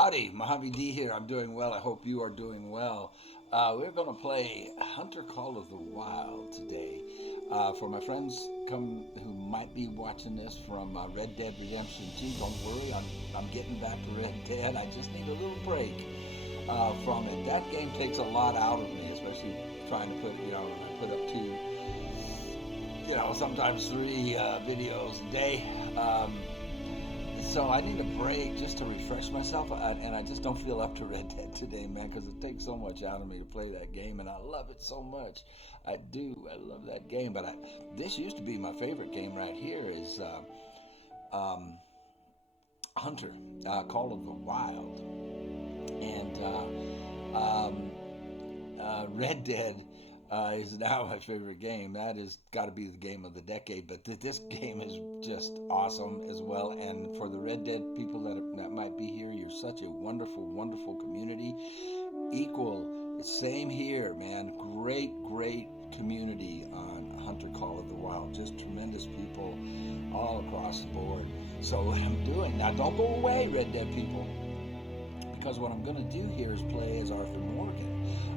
Howdy, Mojave D here. I'm doing well. I hope you are doing well. We're going to play Hunter Call of the Wild today. For my friends who might be watching this from Red Dead Redemption 2, don't worry, I'm getting back to Red Dead. I just need a little break from it. That game takes a lot out of me, especially trying to put, I put up two, sometimes three videos a day. So I need a break just to refresh myself, and I just don't feel up to Red Dead today, man, because it takes so much out of me to play that game, and I love it so much. I do. I love that game, but this used to be my favorite game right here is Hunter, Call of the Wild, and Red Dead is now my favorite game. That has got to be the game of the decade. But this game is just awesome as well. And for the Red Dead people that might be here, you're such a wonderful, wonderful community. Equal, same here, man. Great, great community on Hunter Call of the Wild. Just tremendous people all across the board. So what I'm doing now, don't go away, Red Dead people, because what I'm going to do here is play as Arthur Morgan.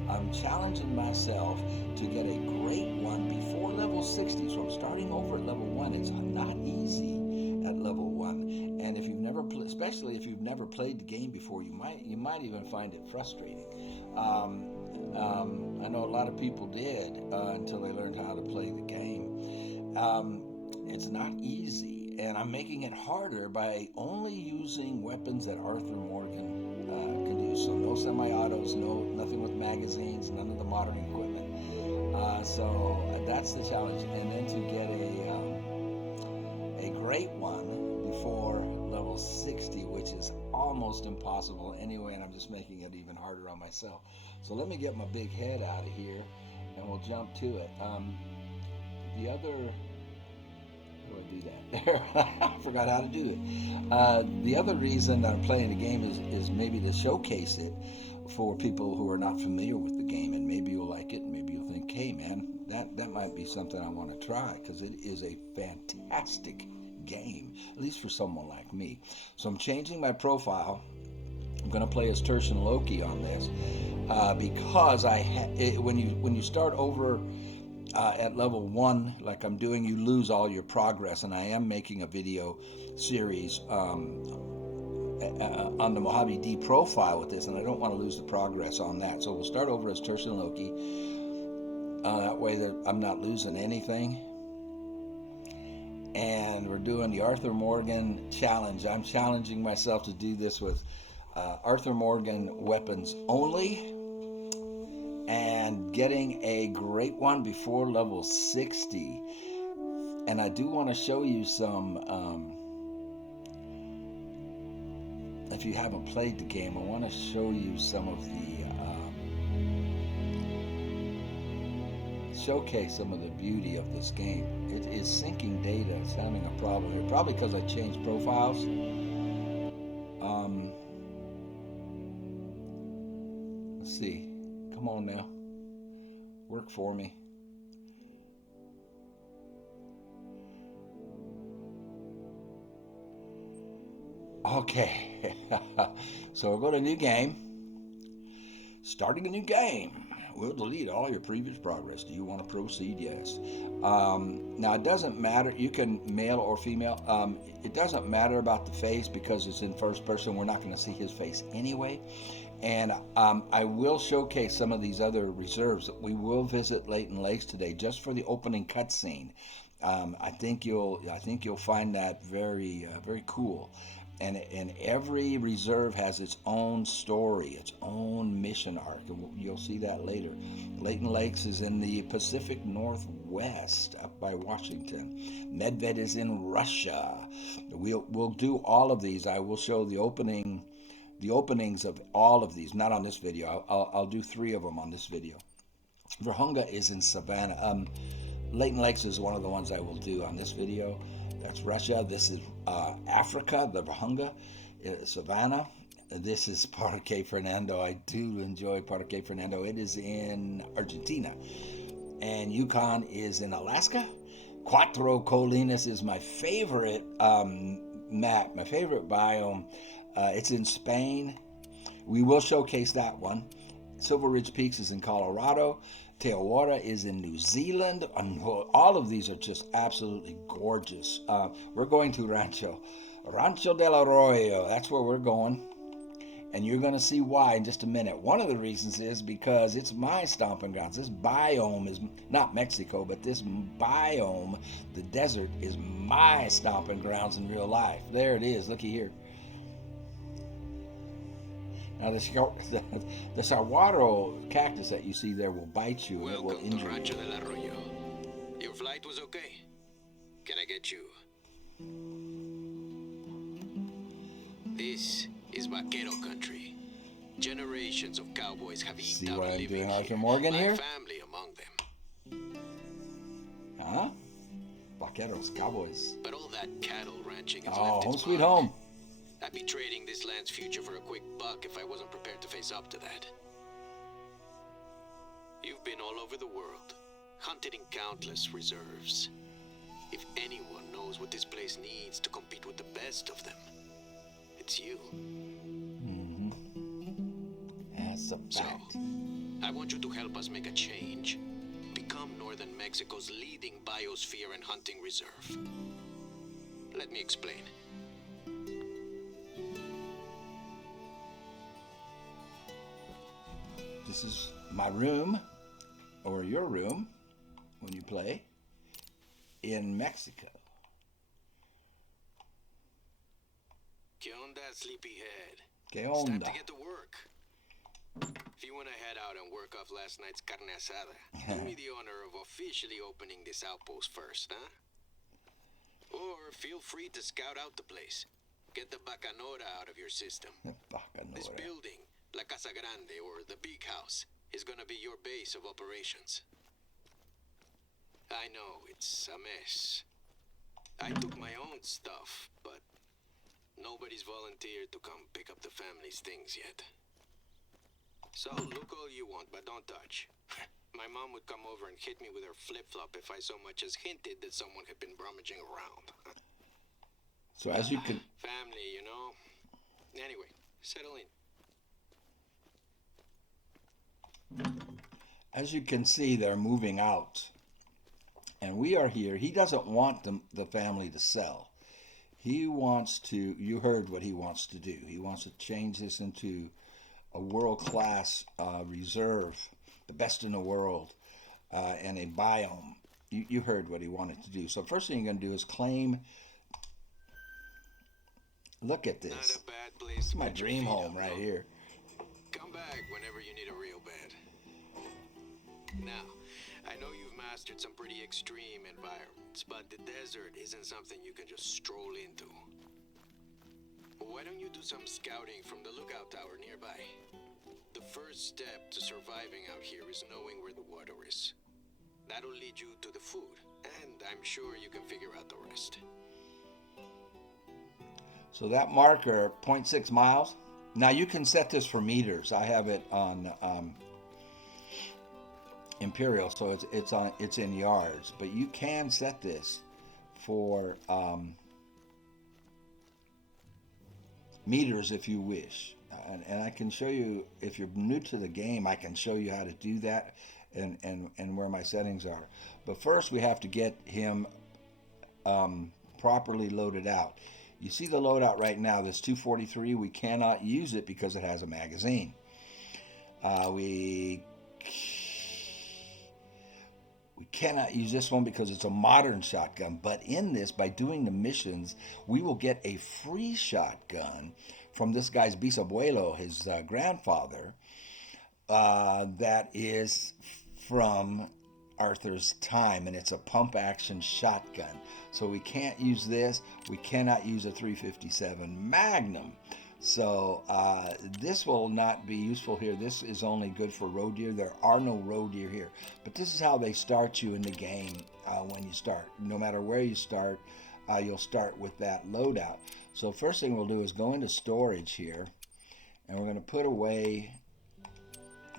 I'm challenging myself to get a great one before level 60, so I'm starting over at level 1. It's not easy at level 1, and if you've never especially if you've never played the game before, you might even find it frustrating. I know a lot of people did until they learned how to play the game. It's not easy, and I'm making it harder by only using weapons that Arthur Morgan can do. So no semi-autos, nothing with magazines, none of the modern equipment. So that's the challenge, and then to get a great one before level 60, which is almost impossible anyway, and I'm just making it even harder on myself. So let me get my big head out of here, and we'll jump to it. The other... How do I do that? I forgot how to do it. The other reason that I'm playing the game is maybe to showcase it for people who are not familiar with the game, and maybe you'll like it, and maybe you'll think, hey man, that might be something I want to try, because it is a fantastic game, at least for someone like me. So I'm changing my profile. I'm going to play as Tertian Loki on this because when you start over at level 1, like I'm doing, you lose all your progress, and I am making a video series on the Mojave D profile with this, and I don't want to lose the progress on that. So we'll start over as Tertian Loki. That way that I'm not losing anything. And we're doing the Arthur Morgan challenge. I'm challenging myself to do this with Arthur Morgan weapons only, and getting a great one before level 60. And I do want to show you some, if you haven't played the game, I want to show you some of the, showcase some of the beauty of this game. It is syncing data. It's having a problem here, probably because I changed profiles. Let's see. Come on now. Work for me. Okay. So we'll go to new game. Starting a new game. We'll delete all your previous progress. Do you want to proceed? Yes. Now it doesn't matter. You can male or female. It doesn't matter about the face because it's in first person. We're not going to see his face anyway. And I will showcase some of these other reserves. We will visit Layton Lakes today just for the opening cutscene. I think you'll find that very very cool. And every reserve has its own story, its own mission arc. You'll see that later. Layton Lakes is in the Pacific Northwest, up by Washington. Medved is in Russia. We'll do all of these. I will show the openings of all of these. Not on this video. I'll do 3 of them on this video. Virunga is in Savannah. Layton Lakes is one of the ones I will do on this video. That's Russia. This is Africa, the Virunga, Savannah. This is Parque Fernando. I do enjoy Parque Fernando. It is in Argentina. And Yukon is in Alaska. Cuatro Colinas is my favorite map, my favorite biome. It's in Spain. We will showcase that one. Silver Ridge Peaks is in Colorado. Te is in New Zealand. All of these are just absolutely gorgeous. We're going to Rancho del Arroyo. That's where we're going. And you're going to see why in just a minute. One of the reasons is because it's my stomping grounds. This biome is not Mexico, but this biome, the desert, is my stomping grounds in real life. There it is. Looky here. Now, the saguaro cactus that you see there will bite you and it will injure Welcome to Rancho you. del Arroyo. Your flight was okay? Can I get you? This is Vaquero country. Generations of cowboys have eked See out what a I'm living doing, Arthur here. Morgan My here? family among them. Huh? Vaqueros, cowboys. But all that cattle ranching has Oh, left home its sweet mark. home. I'd be trading this land's future for a quick buck if I wasn't prepared to face up to that. You've been all over the world, hunted in countless reserves. If anyone knows what this place needs to compete with the best of them, it's you. Mm-hmm. That's a fact. So, I want you to help us make a change. Become Northern Mexico's leading biosphere and hunting reserve. Let me explain. This is my room, or your room, when you play, in Mexico. ¿Qué onda, sleepyhead? ¿Qué It's time onda? to get to work. If you want to head out and work off last night's carne asada, do me the honor of officially opening this outpost first, huh? Or feel free to scout out the place. Get the bacanora out of your system. This Bacanora. building, La Casa Grande, or the Big House, is gonna be your base of operations. I know, it's a mess. I took my own stuff, but nobody's volunteered to come pick up the family's things yet. So look all you want, but don't touch. My mom would come over and hit me with her flip-flop if I so much as hinted that someone had been rummaging around. So as you can, Family, you know. Anyway, settle in. as you can see, they're moving out, and we are here. He doesn't want the family to sell. He wants to. You heard what he wants to do. He wants to change this into a world-class reserve, the best in the world, and a biome. You heard what he wanted to do. So first thing you're going to do is claim. Look at Not this. a bad place It's to my put your dream feet home up, right no? here. Come back whenever you need a real bed. Now, I know you've mastered some pretty extreme environments, but the desert isn't something you can just stroll into. Why don't you do some scouting from the lookout tower nearby? The first step to surviving out here is knowing where the water is. That'll lead you to the food, and I'm sure you can figure out the rest. So that marker, 0.6 miles. Now you can set this for meters. I have it on Imperial, so it's in yards. But you can set this for meters if you wish. And I can show you, if you're new to the game, I can show you how to do that and where my settings are. But first we have to get him properly loaded out. You see the loadout right now, this 243, we cannot use it because it has a magazine. We cannot use this one because it's a modern shotgun, but in this, by doing the missions, we will get a free shotgun from this guy's bisabuelo, his grandfather, that is from Arthur's time, and it's a pump action shotgun. So we can't use this. We cannot use a 357 Magnum. So this will not be useful here. This is only good for roe deer. There are no roe deer here. But this is how they start you in the game when you start. No matter where you start, you'll start with that loadout. So first thing we'll do is go into storage here, and we're going to put away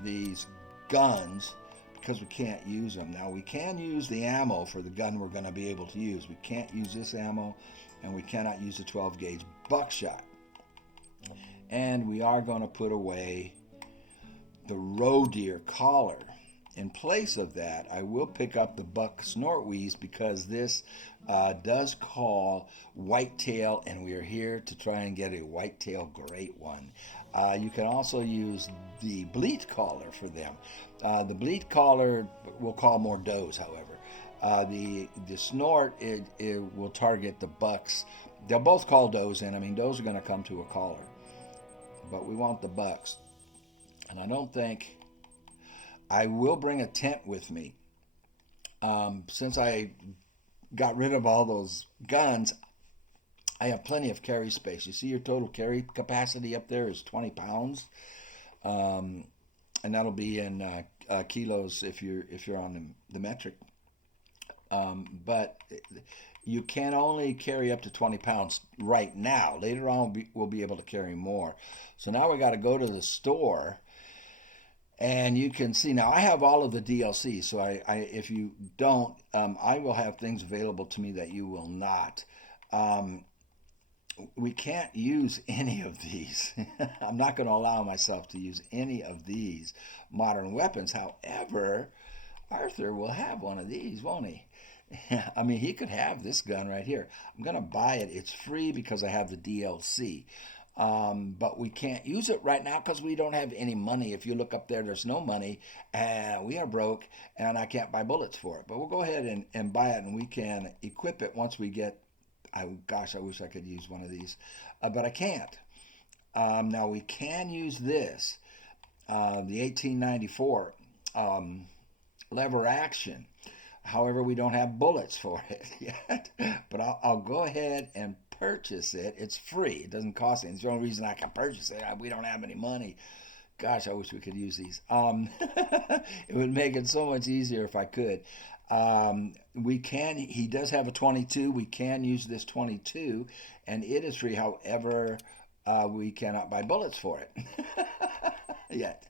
these guns because we can't use them. Now we can use the ammo for the gun we're going to be able to use. We can't use this ammo, and we cannot use the 12 gauge buckshot. And we are going to put away the roe deer collar. In place of that, I will pick up the buck snortweeds because this does call whitetail, and we are here to try and get a whitetail great one. You can also use the bleat collar for them. The bleat collar will call more does, however. The snort, it will target the bucks. They'll both call does in. I mean, does are going to come to a collar, but we want the bucks. And I don't think I will bring a tent with me. Since I got rid of all those guns, I have plenty of carry space. You see, your total carry capacity up there is 20 pounds, and that'll be in kilos if you're on the metric. But you can only carry up to 20 pounds right now. Later on, we'll be able to carry more. So now we got to go to the store. And you can see now I have all of the DLC, so if you don't, I will have things available to me that you will not. We can't use any of these. I'm not going to allow myself to use any of these modern weapons. However, Arthur will have one of these, won't he? I mean, he could have this gun right here. I'm going to buy it. It's free because I have the DLC. But we can't use it right now because we don't have any money. If you look up there, there's no money, and we are broke, and I can't buy bullets for it. But we'll go ahead and buy it, and we can equip it once we get. Gosh, I wish I could use one of these, but I can't. Now we can use this, the 1894 lever action. However, we don't have bullets for it yet. But I'll go ahead and purchase it. It's free. It doesn't cost anything. It's the only reason I can purchase it. We don't have any money. Gosh, I wish we could use these. It would make it so much easier if I could. We can. He does have a 22. We can use this 22, and it is free. However, we cannot buy bullets for it yet.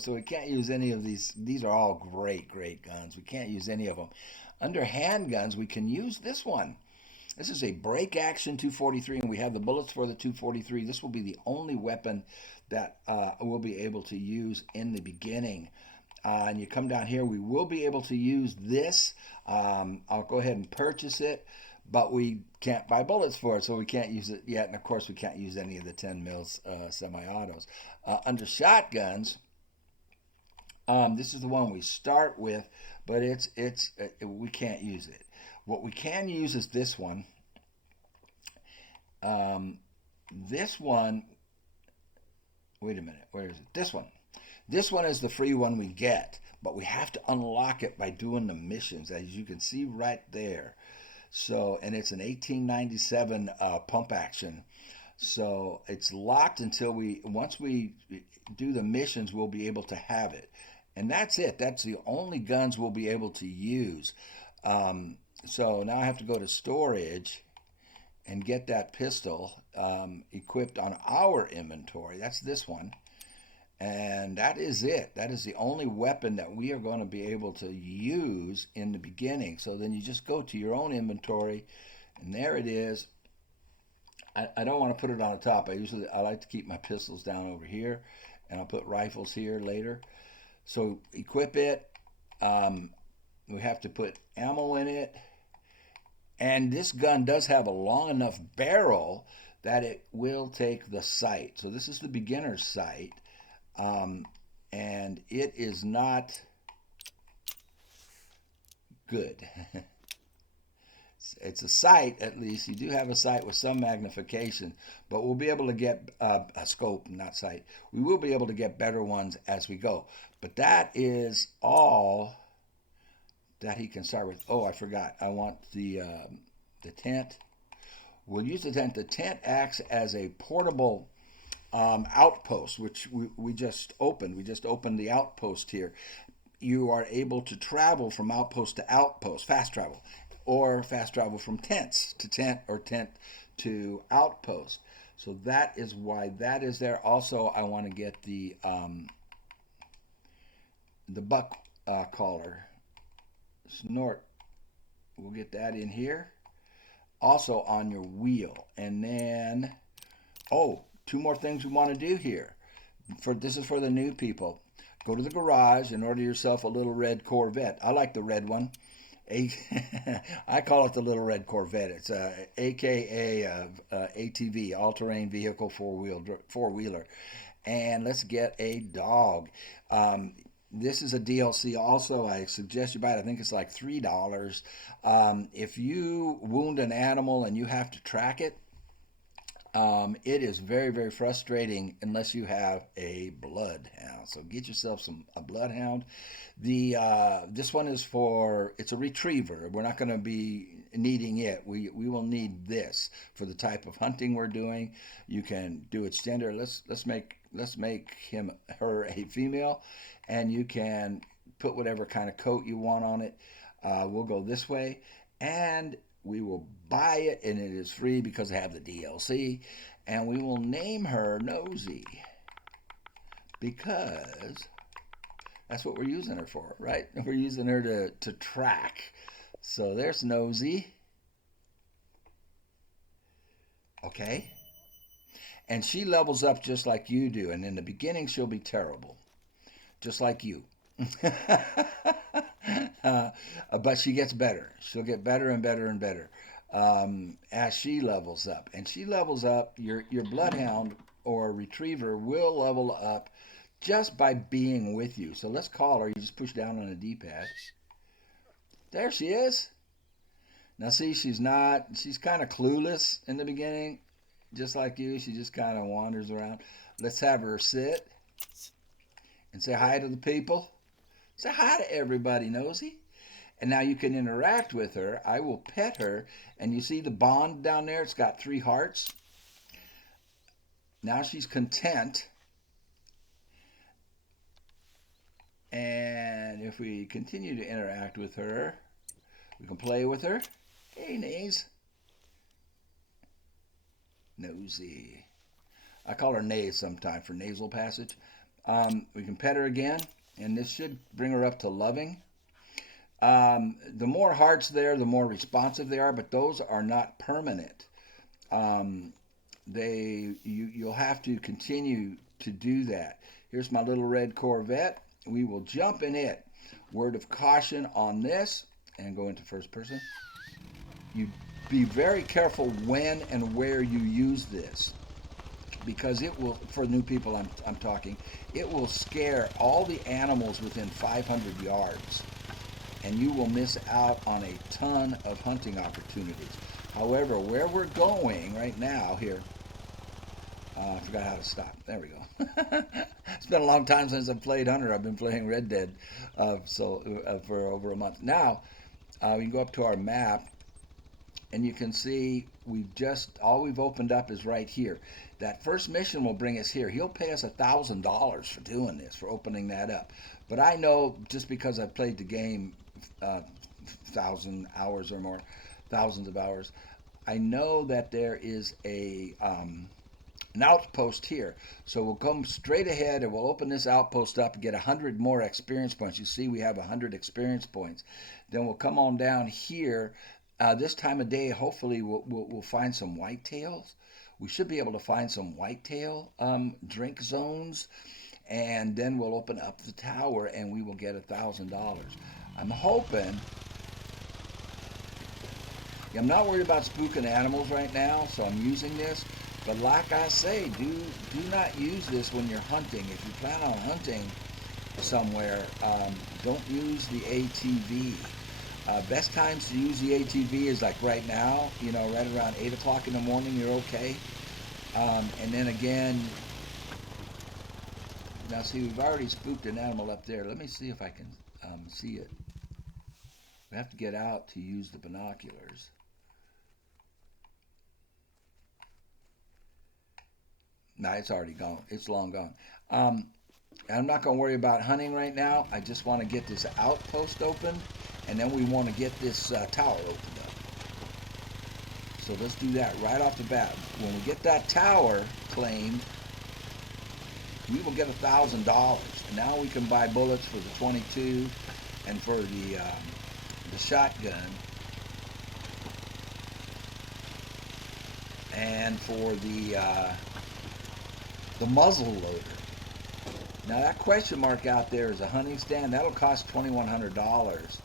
So we can't use any of these. These are all great, great guns. We can't use any of them. Under handguns, we can use this one. This is a break action 243, and we have the bullets for the 243. This will be the only weapon that we'll be able to use in the beginning. And you come down here, we will be able to use this. I'll go ahead and purchase it, but we can't buy bullets for it, so we can't use it yet. And of course, we can't use any of the 10 mils semi-autos. Under shotguns, this is the one we start with, but we can't use it. What we can use is this one. This one, wait a minute, where is it? This one. This one is the free one we get, but we have to unlock it by doing the missions, as you can see right there. So, and it's an 1897 pump action. So it's locked until once we do the missions, we'll be able to have it. And that's it. That's the only guns we'll be able to use. So now I have to go to storage and get that pistol equipped on our inventory. That's this one. And that is it. That is the only weapon that we are going to be able to use in the beginning. So then you just go to your own inventory, and there it is. I don't want to put it on the top. I like to keep my pistols down over here, and I'll put rifles here later. So equip it. We have to put ammo in it. And this gun does have a long enough barrel that it will take the sight. So this is the beginner's sight. And it is not good. It's a sight, at least. You do have a sight with some magnification, but we'll be able to get a scope, not sight. We will be able to get better ones as we go. But that is all that he can start with. Oh, I forgot. I want the tent. We'll use the tent. The tent acts as a portable outpost, which we just opened. We just opened the outpost here. You are able to travel from outpost to outpost, fast travel, or fast travel from tents to tent or tent to outpost. So that is why that is there. Also, I want to get the buck collar snort. We'll get that in here. Also on your wheel, and then two more things we want to do here. This is for the new people. Go to the garage and order yourself a little red Corvette. I like the red one. I call it the little red Corvette. It's AKA ATV, all-terrain vehicle, four-wheeler. And let's get a dog. This is a DLC also. I suggest you buy it. I think it's like $3. If you wound an animal and you have to track it, it is very, very frustrating unless you have a bloodhound. So get yourself a bloodhound. This one is it's a retriever. We're not going to be needing it. We will need this for the type of hunting we're doing. You can do it standard. Let's make her a female, and you can put whatever kind of coat you want on it. We'll go this way, and we will buy it, and it is free because I have the DLC, and we will name her Nosy because that's what we're using her for, right? We're using her to track. So there's Nosy. Okay. And she levels up just like you do, and in the beginning she'll be terrible, just like you. But she gets better. She'll get better and better and better as she levels up. And she levels up, your bloodhound or retriever will level up just by being with you. So let's call her. You just push down on the D-pad. There she is. Now see, she's kind of clueless in the beginning, just like you. She just kind of wanders around. Let's have her sit and say hi to the people. Say hi to everybody, Nosy. And now you can interact with her. I will pet her. And you see the bond down there? It's got 3 hearts. Now she's content. And if we continue to interact with her, we can play with her. Hey, Naze. Nosy. I call her Naze sometimes for nasal passage. We can pet her again, and this should bring her up to loving. The more hearts there, the more responsive they are, but those are not permanent. You'll have to continue to do that. Here's my little red Corvette. We will jump in it. Word of caution on this, and go into first person. You be very careful when and where you use this, because it will, for new people I'm talking, it will scare all the animals within 500 yards, and you will miss out on a ton of hunting opportunities. However, where we're going right now here, I forgot how to stop. There we go. It's been a long time since I've played Hunter. I've been playing Red Dead for over a month. Now, we can go up to our map, and you can see all we've opened up is right here. That first mission will bring us here. He'll pay us $1,000 for doing this, for opening that up. But I know, just because I've played the game 1,000 hours or more, thousands of hours, I know that there is an outpost here. So we'll come straight ahead and we'll open this outpost up and get 100 more experience points. You see we have 100 experience points. Then we'll come on down here. This time of day, hopefully we'll find some whitetails. We should be able to find some whitetail drink zones, and then we'll open up the tower and we will get $1,000. I'm hoping. I'm not worried about spooking animals right now, so I'm using this. But like I say, do not use this when you're hunting. If you plan on hunting somewhere, don't use the ATV. Best times to use the ATV is like right now, right around 8 o'clock in the morning, you're okay. And then again, now see, we've already spooked an animal up there. Let me see if I can see it. We have to get out to use the binoculars. No, it's already gone. It's long gone. I'm not going to worry about hunting right now. I just want to get this outpost open, and then we want to get this tower opened up. So let's do that right off the bat. When we get that tower claimed, we will get $1,000. And now we can buy bullets for the 22 and for the shotgun and for the the muzzle loader. Now that question mark out there is a hunting stand. That'll cost $2,100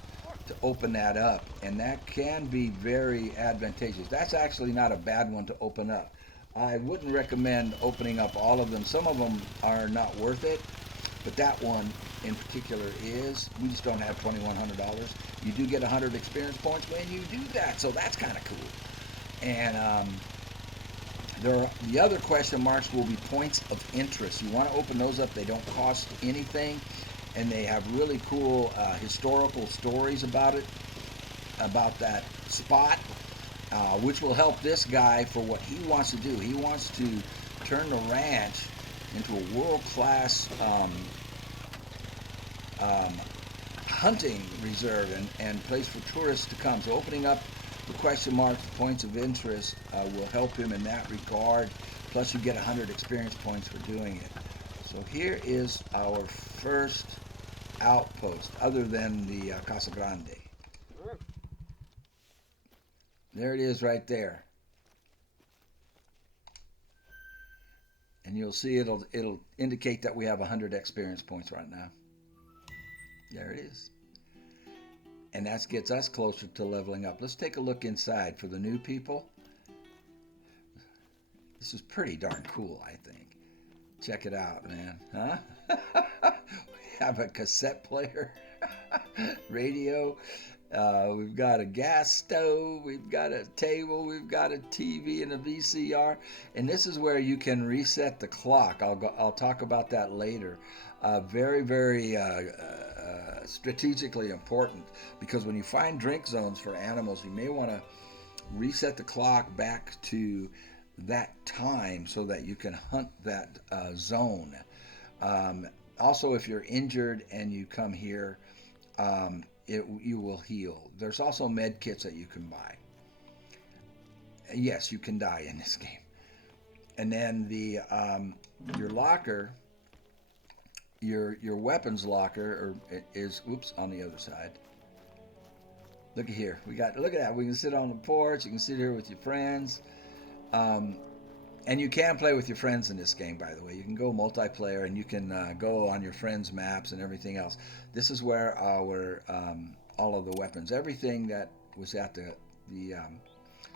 to open that up, and that can be very advantageous. That's actually not a bad one to open up. I wouldn't recommend opening up all of them. Some of them are not worth it, but that one in particular is. We just don't have $2,100. You do get 100 experience points when you do that, so that's kind of cool. And the other question marks will be points of interest. You want to open those up. They don't cost anything, and they have really cool historical stories about it, about that spot, which will help this guy for what he wants to do. He wants to turn the ranch into a world-class hunting reserve and place for tourists to come. So opening up the question marks, the points of interest, will help him in that regard. Plus you get 100 experience points for doing it. So here is our first outpost, other than the Casa Grande. There it is right there. And you'll see it'll indicate that we have 100 experience points right now. There it is. And that gets us closer to leveling up. Let's take a look inside for the new people. This is pretty darn cool, I think. Check it out, man. Huh? We have a cassette player, radio. We've got a gas stove. We've got a table. We've got a TV and a VCR. And this is where you can reset the clock. I'll talk about that later. Very, very strategically important, because when you find drink zones for animals, you may want to reset the clock back to that time so that you can hunt that zone. Also, if you're injured and you come here, you will heal. There's also med kits that you can buy. Yes, you can die in this game. And then your locker, your weapons locker is on the other side. Look at here. Look at that. We can sit on the porch. You can sit here with your friends. And you can play with your friends in this game, by the way. You can go multiplayer, and you can go on your friends' maps and everything else. This is where our all of the weapons, everything that was at the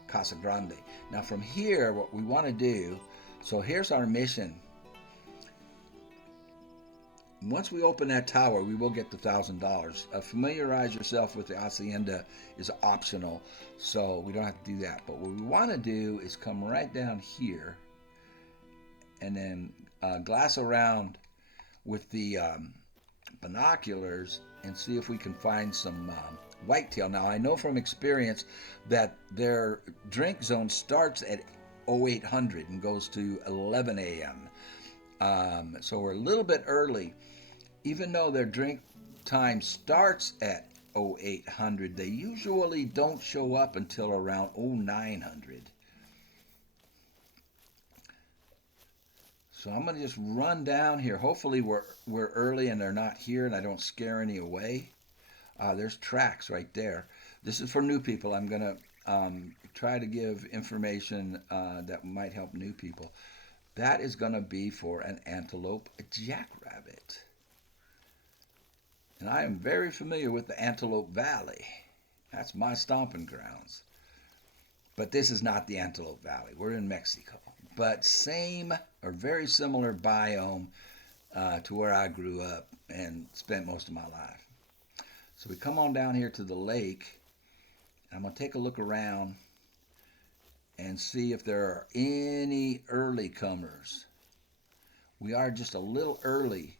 Casa Grande. Now from here, what we want to do, so here's our mission. Once we open that tower, we will get the $1,000. Familiarize yourself with the hacienda is optional, so we don't have to do that. But what we want to do is come right down here and then glass around with the binoculars and see if we can find some whitetail. Now, I know from experience that their drink zone starts at 0800 and goes to 11 a.m. So we're a little bit early. Even though their drink time starts at 0800, they usually don't show up until around 0900. So I'm going to just run down here. Hopefully we're early and they're not here and I don't scare any away. There's tracks right there. This is for new people. I'm going to try to give information that might help new people. That is going to be for an antelope jackrabbit. And I am very familiar with the Antelope Valley. That's my stomping grounds. But this is not the Antelope Valley. We're in Mexico. But same or very similar biome to where I grew up and spent most of my life. So we come on down here to the lake. I'm going to take a look around and see if there are any early comers. We are just a little early.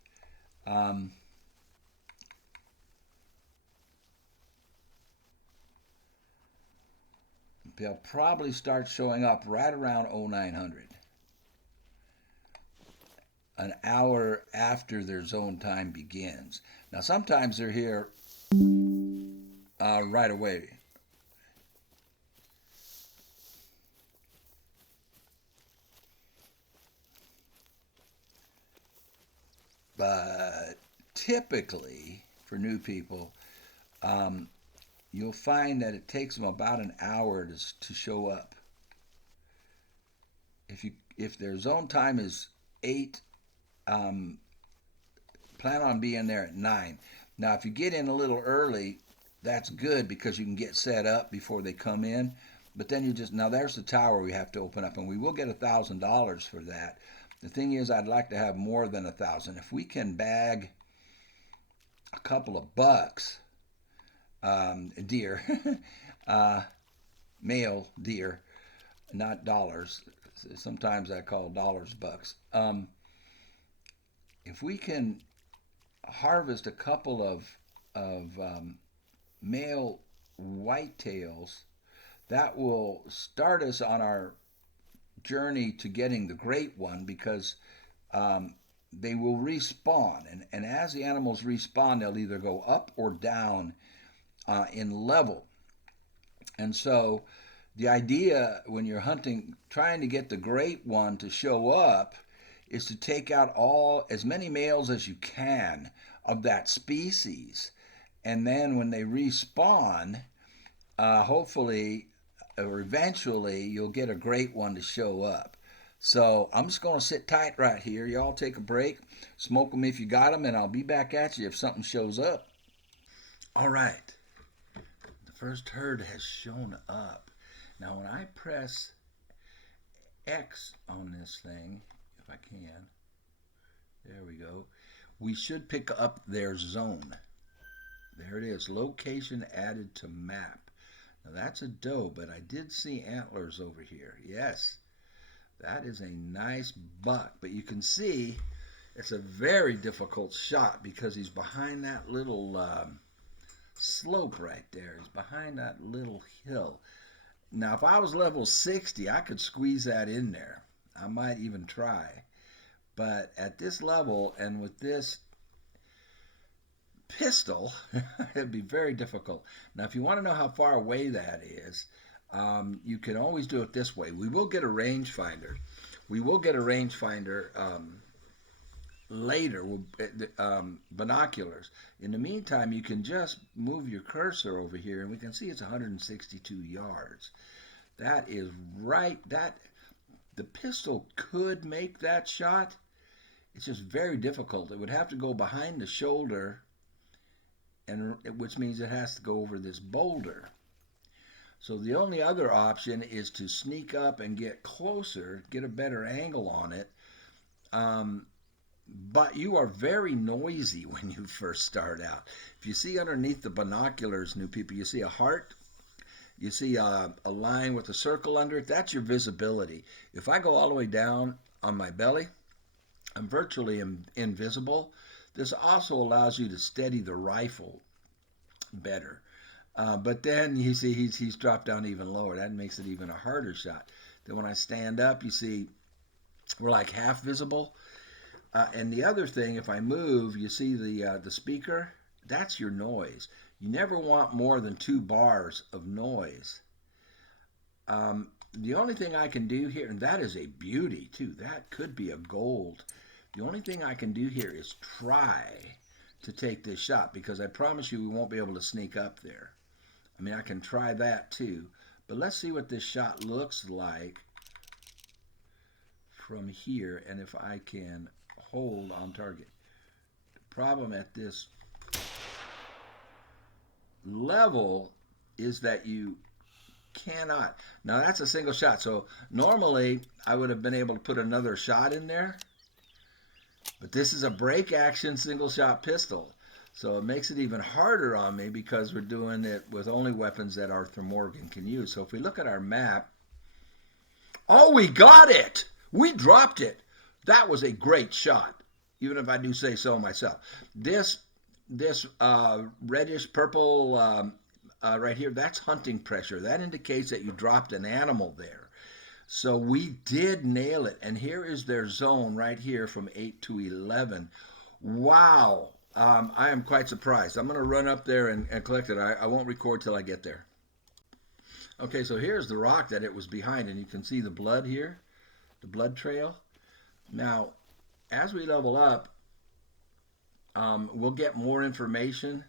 They'll probably start showing up right around 0900. An hour after their zone time begins. Now sometimes they're here right away. But typically, for new people, you'll find that it takes them about an hour to show up. If their zone time is 8. Plan on being there at 9. Now, if you get in a little early, that's good because you can get set up before they come in. But then now there's the tower we have to open up, and we will get $1,000 for that. The thing is, I'd like to have more than 1,000. If we can bag a couple of bucks, deer, male deer, not dollars. Sometimes I call dollars bucks. If we can harvest a couple of male whitetails, that will start us on our journey to getting the great one, because they will respawn, and as the animals respawn, they'll either go up or down in level. And so the idea when you're hunting, trying to get the great one to show up, is to take out as many males as you can of that species, and then when they respawn, hopefully or eventually you'll get a great one to show up. So I'm just going to sit tight right here. Y'all take a break, smoke them if you got them, and I'll be back at you if something shows up. All right, the first herd has shown up. Now when I press X on this thing, if I can, there we go, we should pick up their zone. There it is, location added to map. Now that's a doe, but I did see antlers over here. Yes, that is a nice buck, but you can see it's a very difficult shot because he's behind that little slope right there. He's behind that little hill. Now if I was level 60, I could squeeze that in there. I might even try. But at this level and with this pistol, it'd be very difficult. Now, if you want to know how far away that is, you can always do it this way. We will get a rangefinder. We will get a rangefinder later, binoculars. In the meantime, you can just move your cursor over here, and we can see it's 162 yards. That is right. The pistol could make that shot. It's just very difficult. It would have to go behind the shoulder, which means it has to go over this boulder. So the only other option is to sneak up and get closer, get a better angle on it. But you are very noisy when you first start out. If you see underneath the binoculars, new people, you see a heart, you see a line with a circle under it. That's your visibility. If I go all the way down on my belly, I'm virtually invisible. This also allows you to steady the rifle better. But then you see he's dropped down even lower. That makes it even a harder shot. Then when I stand up, you see we're like half visible. And the other thing, if I move, you see the speaker. That's your noise. You never want more than 2 bars of noise. The only thing I can do here, and that is a beauty too. That could be a gold. The only thing I can do here is try to take this shot, because I promise you we won't be able to sneak up there. I mean, I can try that too, but let's see what this shot looks like from here, and if I can hold on target. The problem at this level is that you cannot. Now that's a single shot, so normally I would have been able to put another shot in there, but this is a break action single shot pistol, so it makes it even harder on me because we're doing it with only weapons that Arthur Morgan can use. So if we look at our map, oh, we got it! We dropped it. That was a great shot, even if I do say so myself. This reddish purple right here, that's hunting pressure. That indicates that you dropped an animal there. So we did nail it. And here is their zone right here from 8 to 11. Wow. I am quite surprised. I'm going to run up there and collect it. I won't record till I get there. Okay, so here's the rock that it was behind, and you can see the blood here, the blood trail. Now, as we level up, we'll get more information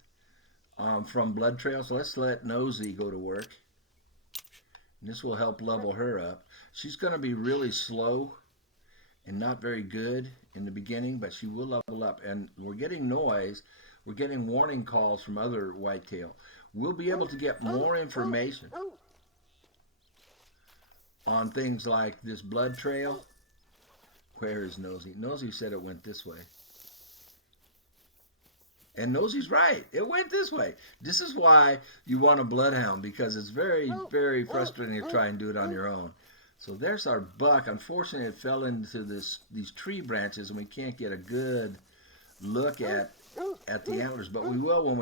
from blood trails. So let's let Nosy go to work. And this will help level her up. She's going to be really slow and not very good in the beginning, but she will level up. And we're getting noise. We're getting warning calls from other whitetail. We'll be able to get more information on things like this blood trail. Where is Nosy? Nosy said it went this way. And Nosy's right. It went this way. This is why you want a bloodhound, because it's very, very frustrating to try and do it on your own. So there's our buck. Unfortunately, it fell into these tree branches, and we can't get a good look at the antlers. But we will when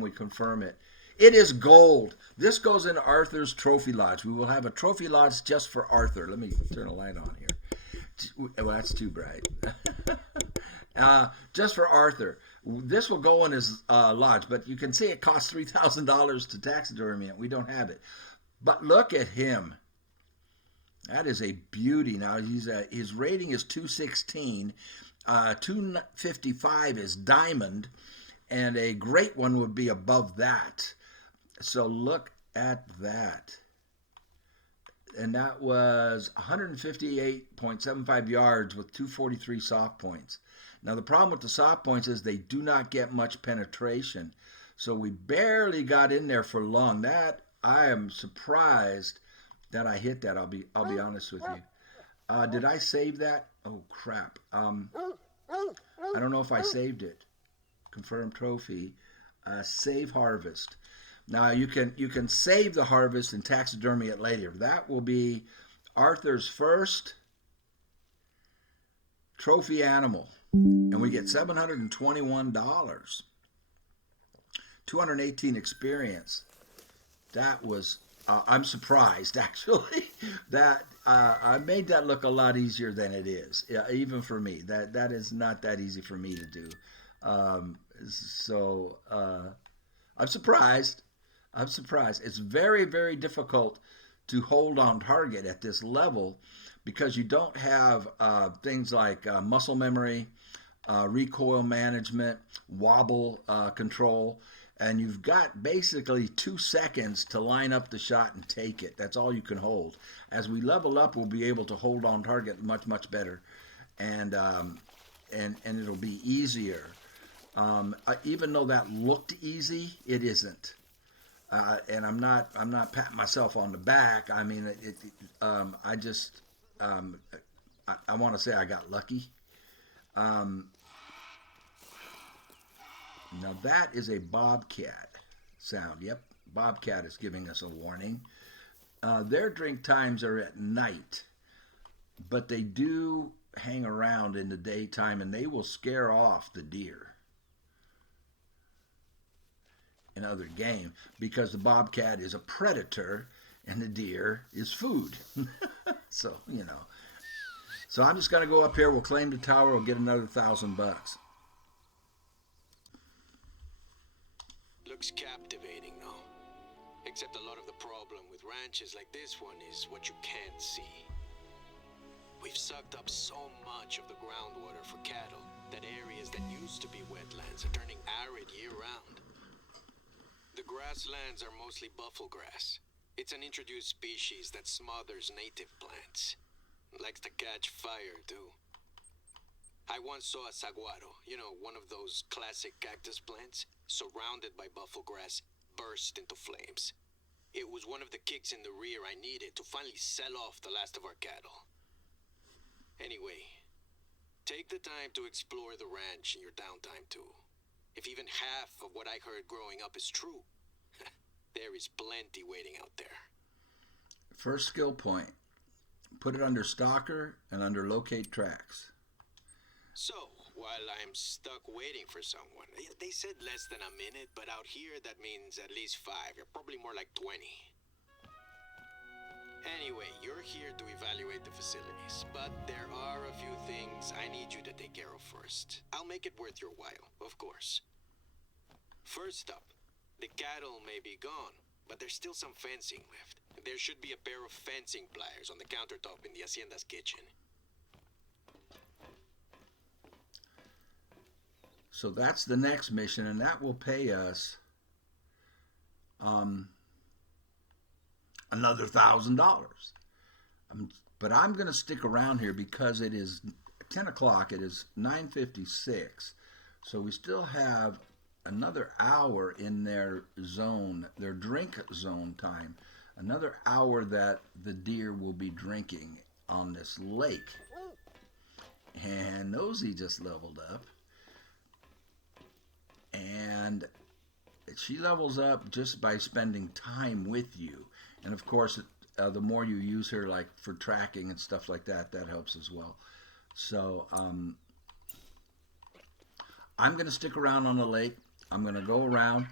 we confirm it. It is gold. This goes in Arthur's trophy lodge. We will have a trophy lodge just for Arthur. Let me turn a light on here. Well, that's too bright. Just for Arthur. This will go in his lodge, but you can see it costs $3,000 to taxidermy it. We don't have it. But look at him. That is a beauty. Now, his rating is 216. 255 is diamond, and a great one would be above that. So look at that. And that was 158.75 yards with 243 soft points. Now, the problem with the soft points is they do not get much penetration. So we barely got in there for long. That, I am surprised that I hit that. I'll be honest with you. Did I save that? Oh, crap. I don't know if I saved it. Confirm trophy. Save harvest. Now, you can save the harvest and taxidermy it later. That will be Arthur's first trophy animal. And we get $721. 218 experience. That was, I'm surprised actually, that I made that look a lot easier than it is, even for me. That is not that easy for me to do. So I'm surprised. It's very, very difficult to hold on target at this level because you don't have things like muscle memory, recoil management, wobble control, and you've got basically 2 seconds to line up the shot and take it. That's all you can hold. As we level up, we'll be able to hold on target much, much better, and it'll be easier. Even though that looked easy, it isn't. And I'm not patting myself on the back. I mean, I just I want to say I got lucky. Now that is a bobcat sound. Yep, bobcat is giving us a warning. Their drink times are at night, but they do hang around in the daytime, and they will scare off the deer in other game because the bobcat is a predator and the deer is food. So, you know. So I'm just going to go up here. We'll claim the tower. We'll get another $1,000. Looks captivating, no? Except a lot of the problem with ranches like this one is what you can't see. We've sucked up so much of the groundwater for cattle that areas that used to be wetlands are turning arid year-round. The grasslands are mostly buffalo grass. It's an introduced species that smothers native plants. Likes to catch fire, too. I once saw a saguaro, one of those classic cactus plants, surrounded by buffalo grass, burst into flames. It was one of the kicks in the rear I needed to finally sell off the last of our cattle. Anyway, take the time to explore the ranch in your downtime, too. If even half of what I heard growing up is true, there is plenty waiting out there. First skill point. Put it under stalker and under locate tracks. So, while I'm stuck waiting for someone, they said less than a minute, but out here that means at least 5. You're probably more like 20. Anyway, you're here to evaluate the facilities, but there are a few things I need you to take care of first. I'll make it worth your while, of course. First up, the cattle may be gone, but there's still some fencing left. There should be a pair of fencing pliers on the countertop in the hacienda's kitchen. So that's the next mission, and that will pay us another $1,000. But I'm going to stick around here because it is at 10 o'clock. It is 9:56. So we still have another hour in their zone, their drink zone time. Another hour that the deer will be drinking on this lake. And Nosy just leveled up. And she levels up just by spending time with you. And of course, the more you use her, like for tracking and stuff like that, that helps as well. So I'm going to stick around on the lake. I'm going to go around.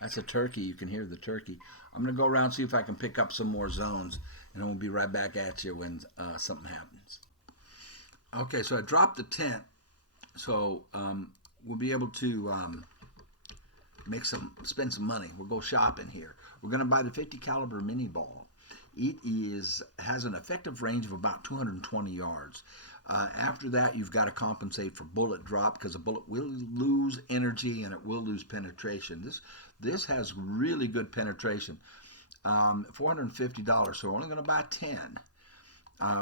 That's a turkey. You can hear the turkey. I'm going to go around, see if I can pick up some more zones, and we'll be right back at you when something happens. Okay, so I dropped the tent, so we'll be able to spend some money. We'll go shopping here. We're going to buy the 50 caliber mini ball. It has an effective range of about 220 yards. After that, you've got to compensate for bullet drop because a bullet will lose energy and it will lose penetration. This has really good penetration. $450, so we're only going to buy 10.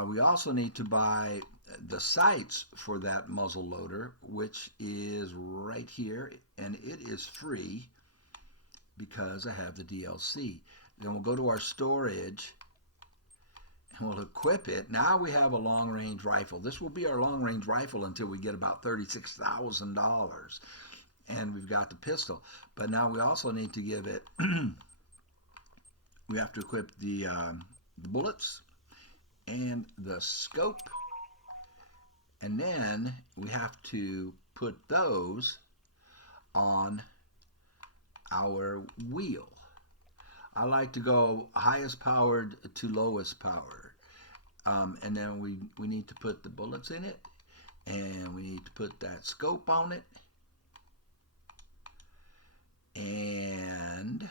We also need to buy the sights for that muzzle loader, which is right here, and it is free because I have the DLC. Then we'll go to our storage and we'll equip it. Now we have a long-range rifle. This will be our long-range rifle until we get about $36,000. And we've got the pistol. But now we also need to give it, we have to equip the bullets and the scope. And then we have to put those on our wheel. I like to go highest powered to lowest powered. And then we need to put the bullets in it. And we need to put that scope on it. And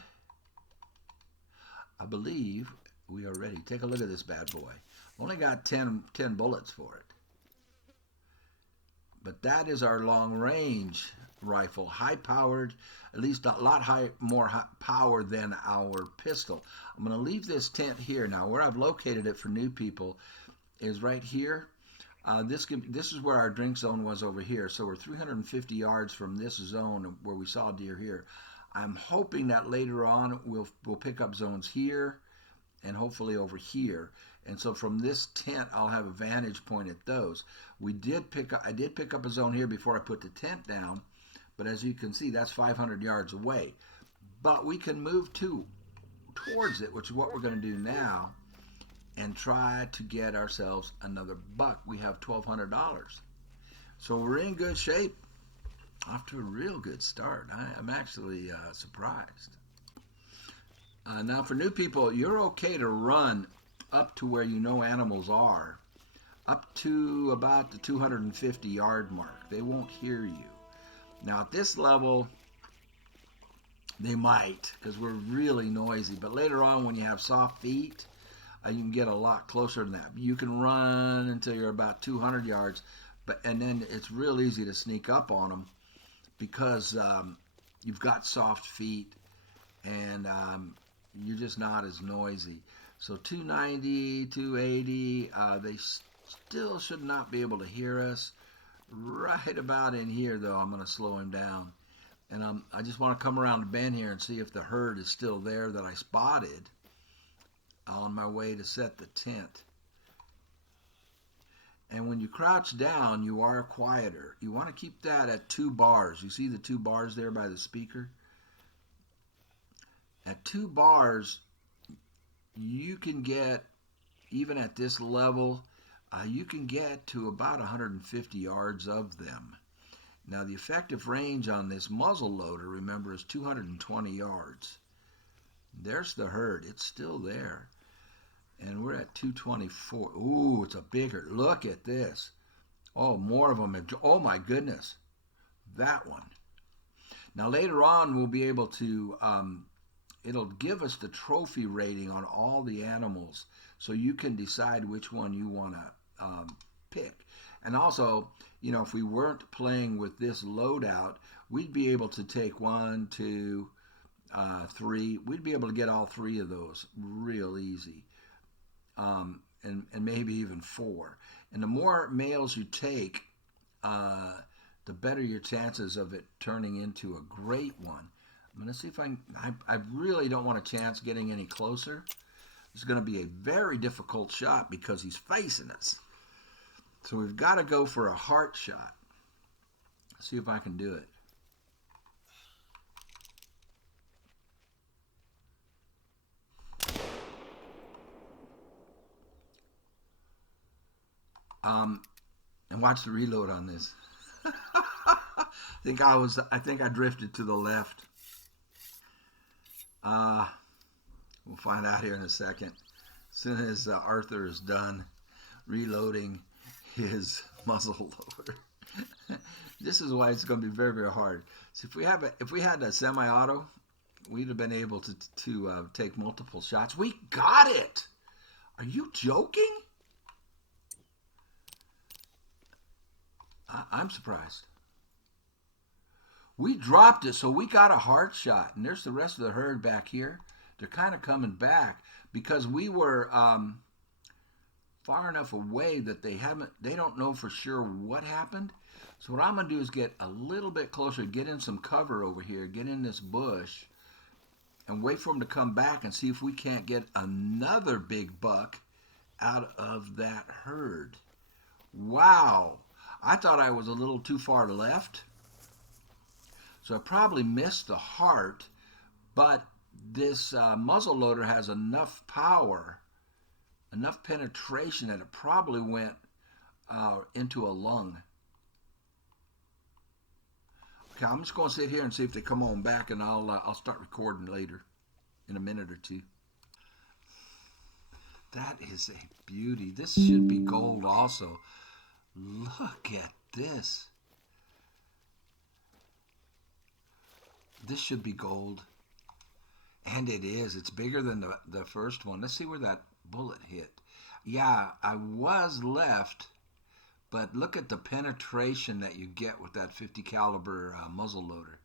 I believe we are ready. Take a look at this bad boy. Only got 10 bullets for it. But that is our long-range rifle, high-powered, at least a lot more power than our pistol. I'm going to leave this tent here. Now, where I've located it for new people is right here. This is where our drink zone was over here. So we're 350 yards from this zone where we saw deer here. I'm hoping that later on we'll pick up zones here and hopefully over here. And so from this tent, I'll have a vantage point at those. I did pick up a zone here before I put the tent down, but as you can see, that's 500 yards away. But we can move towards it, which is what we're going to do now, and try to get ourselves another buck. We have $1,200. So we're in good shape. Off to a real good start. I'm actually surprised. Now for new people, you're okay to run up to where you know animals are, up to about the 250 yard mark. They won't hear you. Now at this level, they might, because we're really noisy. But later on, when you have soft feet, you can get a lot closer than that. You can run until you're about 200 yards, and then it's real easy to sneak up on them because you've got soft feet and you're just not as noisy. So 290, 280, they still should not be able to hear us. Right about in here, though, I'm going to slow him down. And I just want to come around the bend here and see if the herd is still there that I spotted on my way to set the tent. And when you crouch down, you are quieter. You want to keep that at 2 bars. You see the 2 bars there by the speaker? At 2 bars, you can get, even at this level, you can get to about 150 yards of them. Now, the effective range on this muzzle loader, remember, is 220 yards. There's the herd. It's still there. And we're at 224. Ooh, it's a bigger. Look at this. Oh, more of them. Oh, my goodness. That one. Now, later on, we'll be able to, it'll give us the trophy rating on all the animals, so you can decide which one you want to pick. And also, you know, if we weren't playing with this loadout, we'd be able to take 1, 2, 3. We'd be able to get all 3 of those real easy. and maybe even 4. And the more males you take, the better your chances of it turning into a great one. I'm going to see if I really don't want a chance getting any closer. It's going to be a very difficult shot because he's facing us. So we've got to go for a heart shot. See if I can do it. And watch the reload on this. I think I drifted to the left. We'll find out here in a second. As soon as Arthur is done reloading his muzzle loader. This is why it's going to be very, very hard. So if we had a semi-auto, we'd have been able to take multiple shots. We got it. Are you joking? I'm surprised. We dropped it, so we got a hard shot. And there's the rest of the herd back here. They're kind of coming back because we were far enough away that they don't know for sure what happened. So what I'm going to do is get a little bit closer, get in some cover over here, get in this bush, and wait for them to come back and see if we can't get another big buck out of that herd. Wow. I thought I was a little too far left. So I probably missed the heart, but this muzzle loader has enough power, enough penetration that it probably went into a lung. Okay, I'm just going to sit here and see if they come on back, and I'll start recording later in a minute or two. That is a beauty. This should be gold also. Look at this. This should be gold. And it is. It's bigger than the first one. Let's see where that bullet hit. Yeah, I was left, but look at the penetration that you get with that 50 caliber muzzle loader.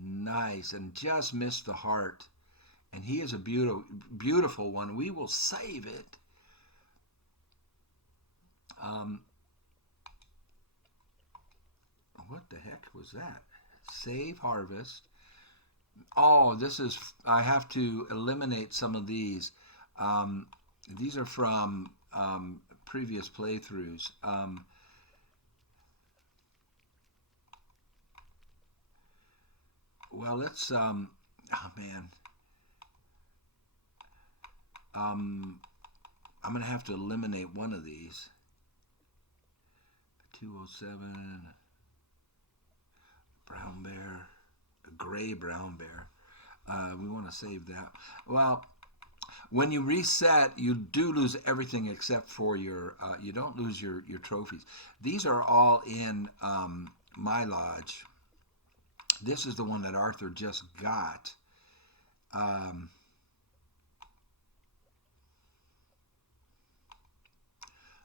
Nice. And just missed the heart. And he is a beautiful one. We will save it. What the heck was that? Save harvest. Oh, I have to eliminate some of these. These are from previous playthroughs. Well, let's, oh man. I'm going to have to eliminate one of these. 207, brown bear, a gray brown bear. We want to save that. Well, when you reset, you do lose everything except for your, you don't lose your trophies. These are all in my lodge. This is the one that Arthur just got.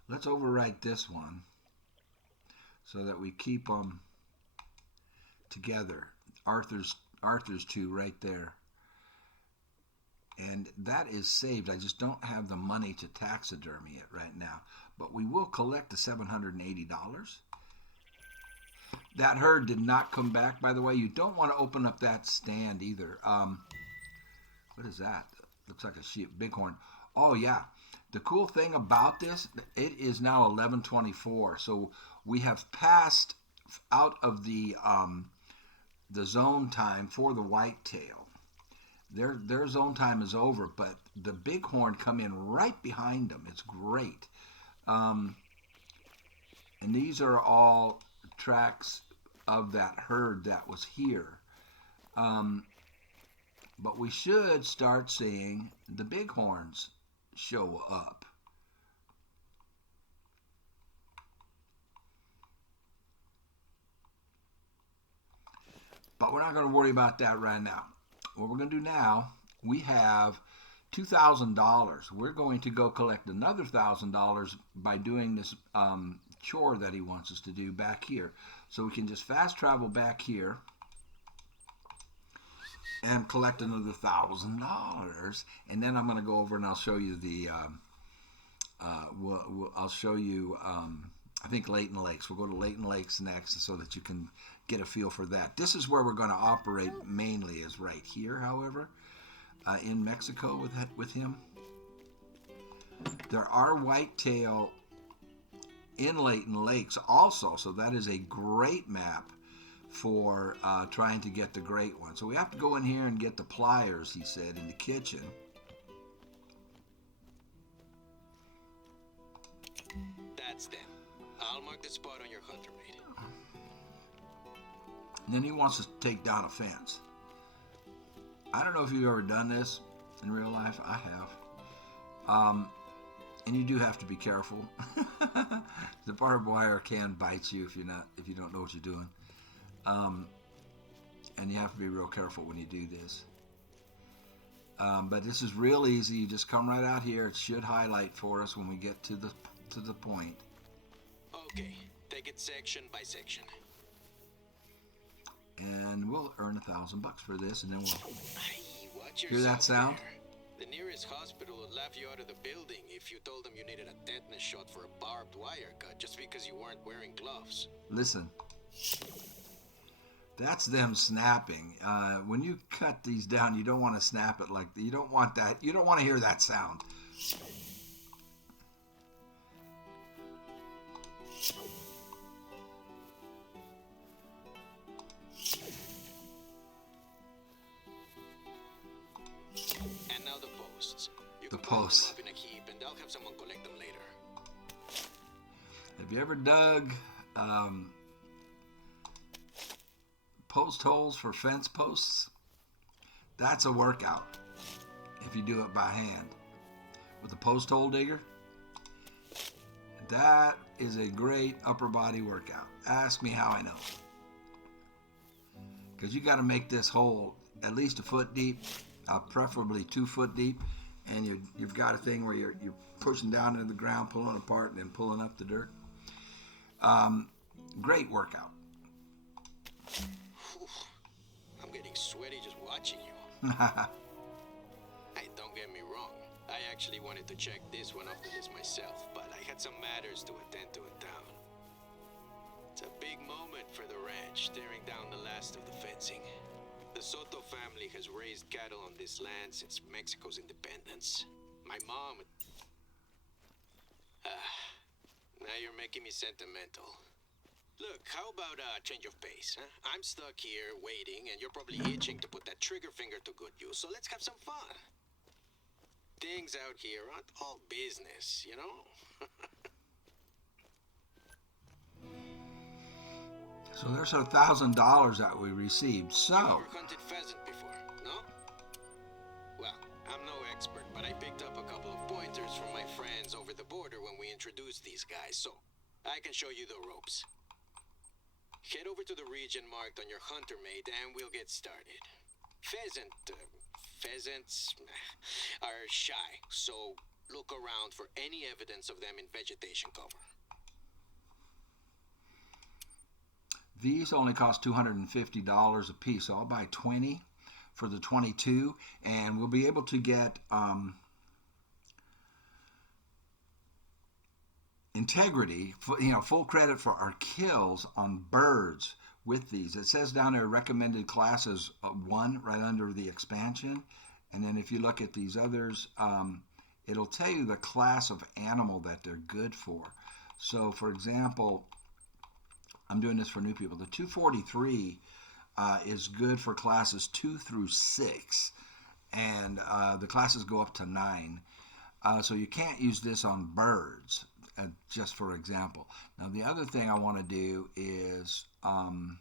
Let's overwrite this one so that we keep them together. Arthur's 2 right there. And that is saved. I just don't have the money to taxidermy it right now. But we will collect the $780. That herd did not come back, by the way. You don't want to open up that stand either. What is that? Looks like a sheep, bighorn. Oh, yeah. The cool thing about this, it is now 11:24. So we have passed out of the zone time for the whitetail. Their zone time is over, but the bighorn come in right behind them. It's great. And these are all tracks of that herd that was here. But we should start seeing the bighorns show up. But we're not going to worry about that right now. What we're going to do now, we have $2,000. We're going to go collect another $1,000 by doing this chore that he wants us to do back here. So we can just fast travel back here and collect another $1,000. And then I'm going to go over and I'll show you the I'll show you. I think Layton Lakes. We'll go to Layton Lakes next, so that you can get a feel for that. This is where we're going to operate mainly, is right here. However, in Mexico with him, there are whitetail in Layton Lakes also, so that is a great map for trying to get the great one. So we have to go in here and get the pliers, he said, in the kitchen. That's them. I'll mark the spot on your hunter mate. And then he wants to take down a fence. I don't know if you've ever done this in real life. I have. And you do have to be careful. The barbed wire can bite you if you don't know what you're doing. And you have to be real careful when you do this. But this is real easy. You just come right out here. It should highlight for us when we get to the point. Okay, take it section by section. And we'll earn $1,000 for this, and then we'll Watch hear that sound. There. The nearest hospital would laugh you out of the building if you told them you needed a tetanus shot for a barbed wire cut just because you weren't wearing gloves. Listen, that's them snapping. When you cut these down, you don't want to snap it like you don't want that. You don't want to hear that sound. And now the posts. You The can pile posts. them up in a heap, and I'll have someone collect them later. Have you ever dug post holes for fence posts? That's a workout if you do it by hand with a post hole digger. That is a great upper body workout. Ask me how I know. Because you got to make this hole at least a foot deep, preferably 2 foot deep, and you've got a thing where you're pushing down into the ground, pulling apart, and then pulling up the dirt. Great workout. I'm getting sweaty just watching you. Hey, don't get me wrong. I actually wanted to check this one off the list myself, but I had some matters to attend to in town. It's a big moment for the ranch, tearing down the last of the fencing. The Soto family has raised cattle on this land since Mexico's independence. My mom... now you're making me sentimental. Look, how about a change of pace, huh? I'm stuck here waiting, and you're probably itching to put that trigger finger to good use, so let's have some fun. Things out here aren't all business, you know? So there's $1,000 that we received. You So ever hunted pheasant before, no? Well, I'm no expert, but I picked up a couple of pointers from my friends over the border when we introduced these guys, so I can show you the ropes. Head over to the region marked on your hunter mate, and we'll get started. Pheasants are shy, so look around for any evidence of them in vegetation cover. these only cost $250 a piece. So I'll buy 20 for the 22, and we'll be able to get integrity, full credit for our kills on birds with these. It says down there recommended classes 1 right under the expansion, and then if you look at these others, it'll tell you the class of animal that they're good for. So for example, I'm doing this for new people. The 243 is good for classes 2 through 6, and the classes go up to 9. So you can't use this on birds, just for example. Now the other thing I want to do is, I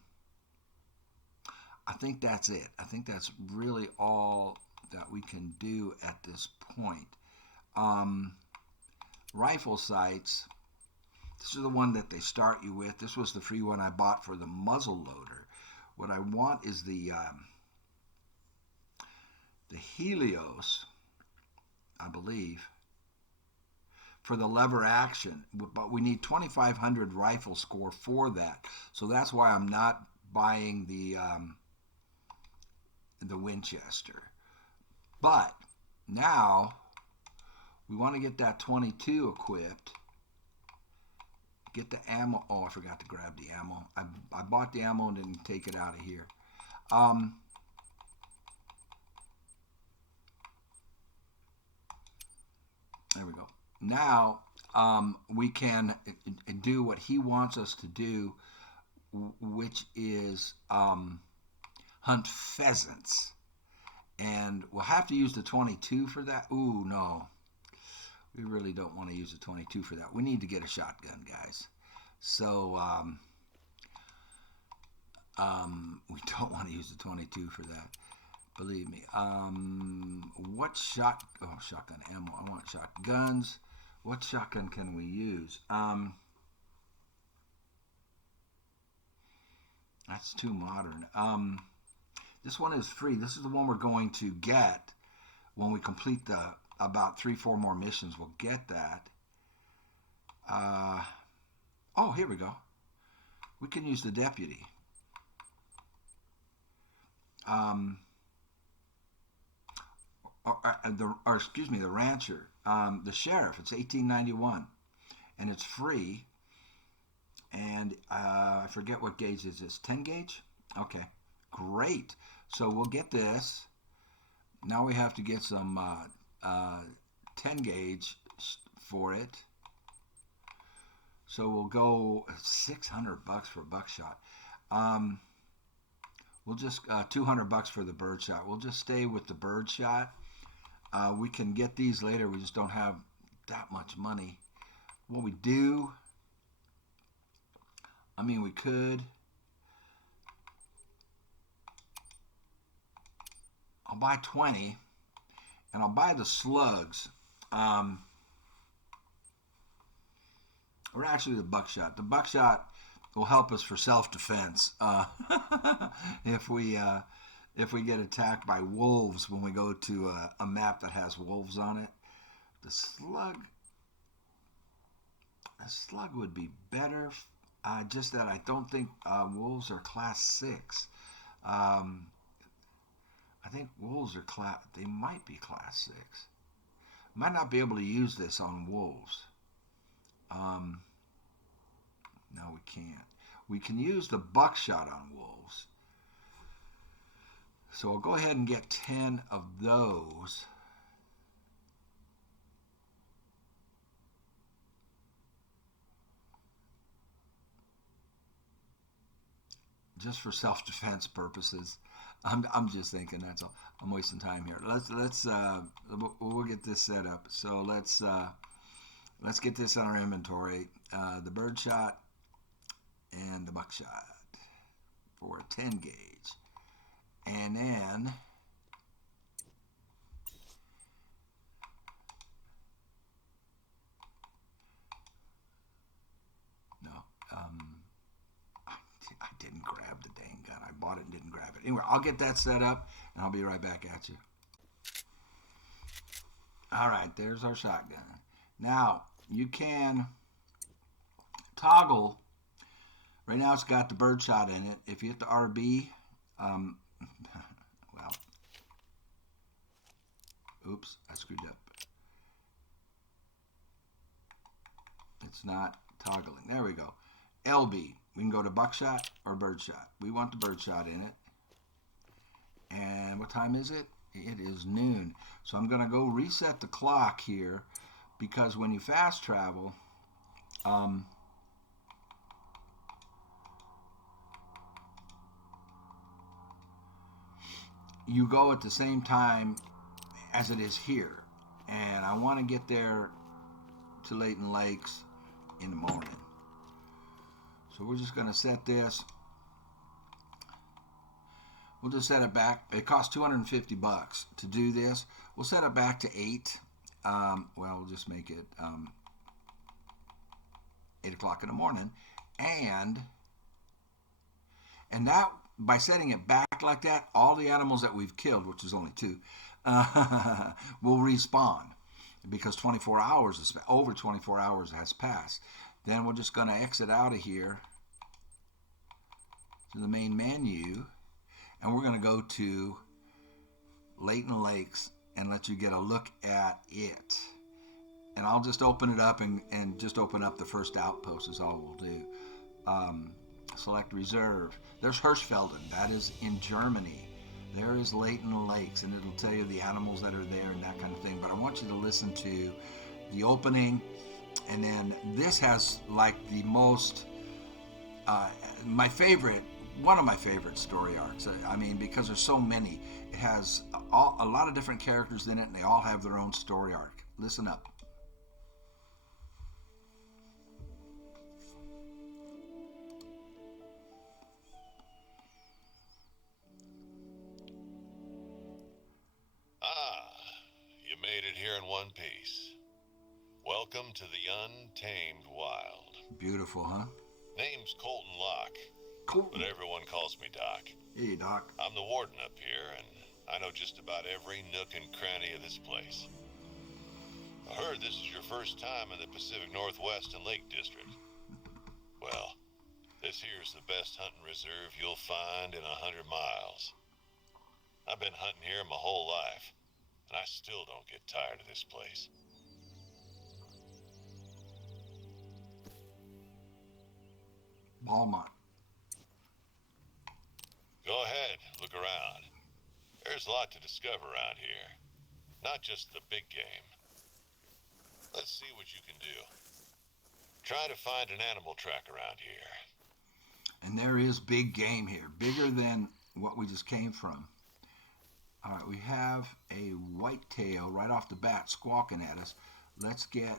think that's it. I think that's really all that we can do at this point. Rifle sights. This is the one that they start you with. This was the free one I bought for the muzzleloader. What I want is the Helios, I believe, for the lever action. But we need 2,500 rifle score for that. So that's why I'm not buying the Winchester. But now We want to get that 22 equipped. Get the ammo. Oh, I forgot to grab the ammo. I bought the ammo and didn't take it out of here. There we go. Now we can do what he wants us to do, which is hunt pheasants. And we'll have to use the 22 for that. Ooh, no. We really don't want to use the 22 for that. We need to get a shotgun, guys. So we don't want to use the 22 for that. Believe me. Shotgun ammo. I want shotguns. What shotgun can we use? That's too modern. This one is free. This is the one we're going to get when we complete the about 3-4 more missions. We'll get that. Oh, here we go. We can use the deputy. The rancher, the sheriff. It's $18.91, and it's free. And I forget what gauge is this. 10 gauge? Okay, great. So we'll get this. Now we have to get some 10 gauge for it. So we'll go $600 for a buckshot. We'll just $200 for the birdshot. We'll just stay with the birdshot. We can get these later. We just don't have that much money. What we do, I mean, we could. I'll buy 20, and I'll buy the slugs. Or actually the buckshot. The buckshot will help us for self-defense. If we get attacked by wolves when we go to a map that has wolves on it. The slug would be better. Just that I don't think wolves are class 6. I think wolves are they might be class 6. Might not be able to use this on wolves. No, we can't. We can use the buckshot on wolves. So I'll go ahead and get 10 of those. Just for self-defense purposes. I'm just thinking, that's all. I'm wasting time here. We'll get this set up. So let's get this on our inventory. The birdshot and the buckshot for a 10 gauge. And then I didn't grab the dang gun. I bought it and didn't grab it. Anyway, I'll get that set up and I'll be right back at you. All right, there's our shotgun. Now, you can toggle. Right now it's got the birdshot in it. If you hit the RB, well, oops, I screwed up. It's not toggling. There we go. LB. We can go to buckshot or birdshot. We want the birdshot in it. And what time is it? It is noon. So I'm going to go reset the clock here, because when you fast travel, you go at the same time as it is here. And I want to get there to Layton Lakes in the morning. So we're just going to set this. We'll just set it back. It costs $250 to do this. We'll set it back to 8. We'll just make it 8 o'clock in the morning. And that, by setting it back like that, all the animals that we've killed, which is only 2, will respawn, because 24 hours, over 24 hours has passed. Then we're just going to exit out of here to the main menu, and we're going to go to Layton Lakes and let you get a look at it. And I'll just open it up and just open up the first outpost is all we'll do. Select reserve. There's Hirschfelden. That is in Germany. There is Layton Lakes, and it'll tell you the animals that are there and that kind of thing. But I want you to listen to the opening, and then this has like the most, my favorite, one of my favorite story arcs. I mean, because there's so many. It has a lot of different characters in it, and they all have their own story arc. Listen up. You made it here in one piece. Welcome to the untamed wild. Beautiful, huh? Name's Colton Locke, Colton. but everyone calls me Doc. Hey, Doc. I'm the warden up here, and I know just about every nook and cranny of this place. I heard this is your first time in the Pacific Northwest and Lake District. Well, this here's the best hunting reserve you'll find in 100 miles. I've been hunting here my whole life, and I still don't get tired of this place. Balmont. Go ahead, look around. There's a lot to discover around here. Not just the big game. Let's see what you can do. Try to find an animal track around here. And there is big game here, bigger than what we just came from. All right, we have a whitetail right off the bat squawking at us. Let's get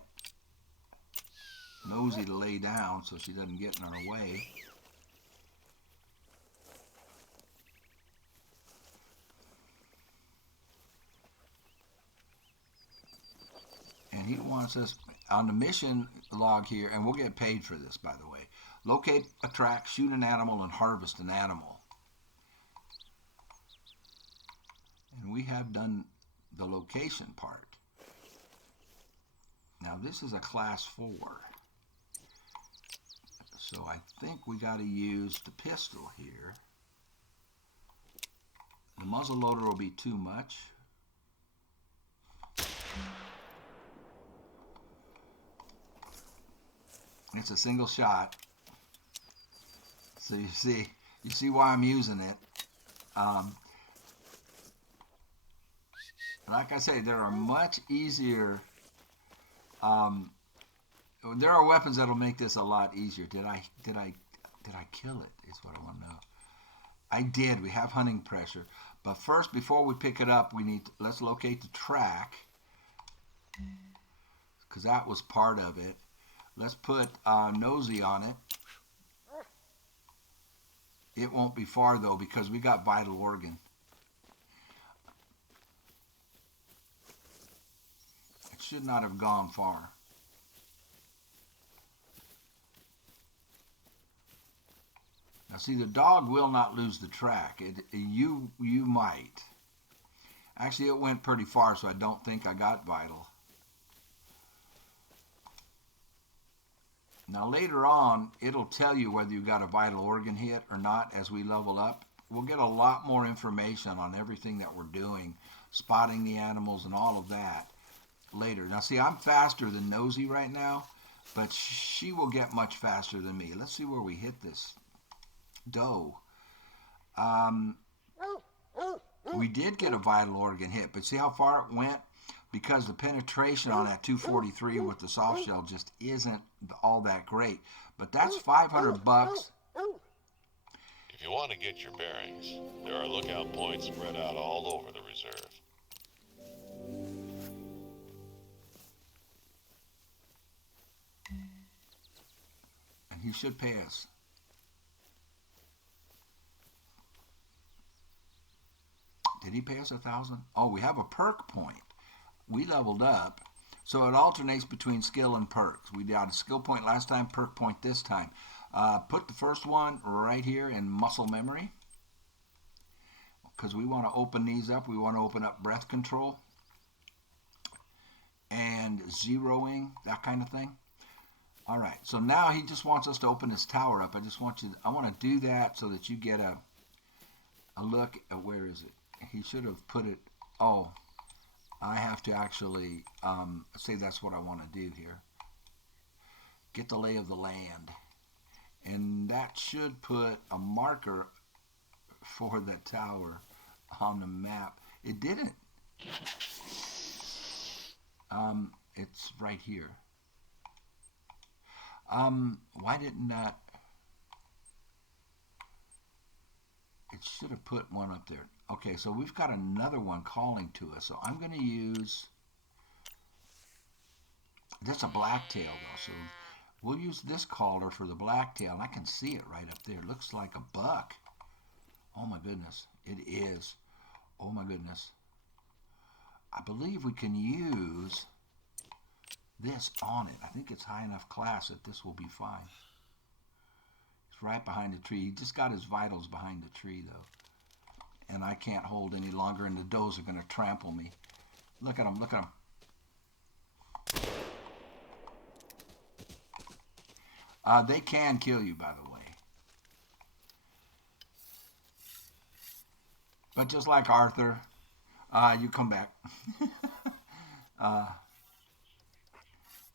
Nosy to lay down so she doesn't get in our way. And he wants us on the mission log here, and we'll get paid for this, by the way. Locate a track, shoot an animal, and harvest an animal. And we have done the location part. Now this is a class 4. So I think we got to use the pistol here. The muzzleloader will be too much. It's a single shot. So you see why I'm using it. Like I say, there are much easier. There are weapons that'll make this a lot easier. Did I kill it? Is what I want to know. I did. We have hunting pressure, but first, before we pick it up, let's locate the track because that was part of it. Let's put Nosy on it. It won't be far though because we got vital organ. It should not have gone far. Now see, the dog will not lose the track. You might. Actually, it went pretty far, so I don't think I got vital. Now later on, it'll tell you whether you got a vital organ hit or not as we level up. We'll get a lot more information on everything that we're doing, spotting the animals and all of that later. Now see, I'm faster than Nosy right now, but she will get much faster than me. Let's see where we hit this doe. We did get a vital organ hit, but see how far it went? Because the penetration on that 243 with the soft shell just isn't all that great. But that's $500. If you want to get your bearings, there are lookout points spread out all over the reserve. And he should pay us. Did he pay us 1,000? Oh, we have a perk point. We leveled up, so it alternates between skill and perks. We got a skill point last time, perk point this time. Put the first one right here in muscle memory because we want to open these up. We want to open up breath control and zeroing, that kind of thing. All right, so now he just wants us to open his tower up. I want to do that so that you get a look at where is it. He should have put it. Oh, I have to actually say that's what I want to do here. Get the lay of the land. And that should put a marker for the tower on the map. It didn't. It's right here. Why didn't that? It should have put one up there. Okay, so we've got another one calling to us. So I'm going to use, that's a blacktail though. So we'll use this caller for the blacktail. And I can see it right up there. It looks like a buck. Oh my goodness, it is. Oh my goodness. I believe we can use this on it. I think it's high enough class that this will be fine. He's right behind the tree. He just got his vitals behind the tree though. And I can't hold any longer, and the does are going to trample me. Look at him, look at him. They can kill you, by the way. But just like Arthur, you come back.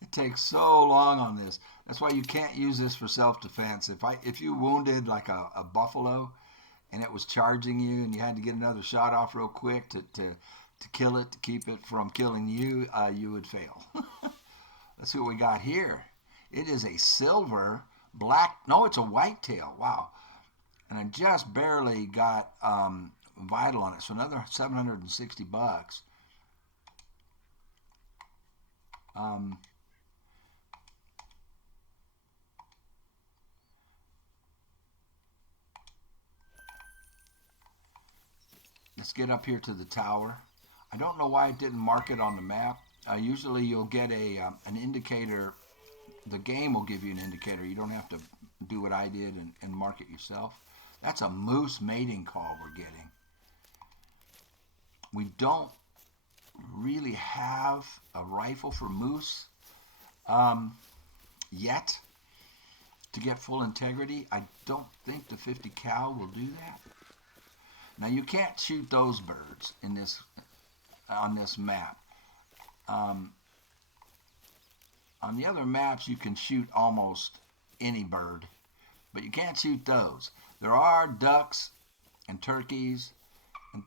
It takes so long on this. That's why you can't use this for self-defense. If you wounded like a buffalo and it was charging you and you had to get another shot off real quick to kill it, to keep it from killing you, you would fail. Let's see what we got here. It is a silver, black, no, it's a whitetail. Wow. And I just barely got vital on it. So another $760. Let's get up here to the tower. I don't know why it didn't mark it on the map. Usually you'll get an indicator. The game will give you an indicator. You don't have to do what I did and mark it yourself. That's a moose mating call we're getting. We don't really have a rifle for moose yet to get full integrity. I don't think the 50 cal will do that. Now you can't shoot those birds in this on this map. On the other maps you can shoot almost any bird, but you can't shoot those. There are ducks and turkeys and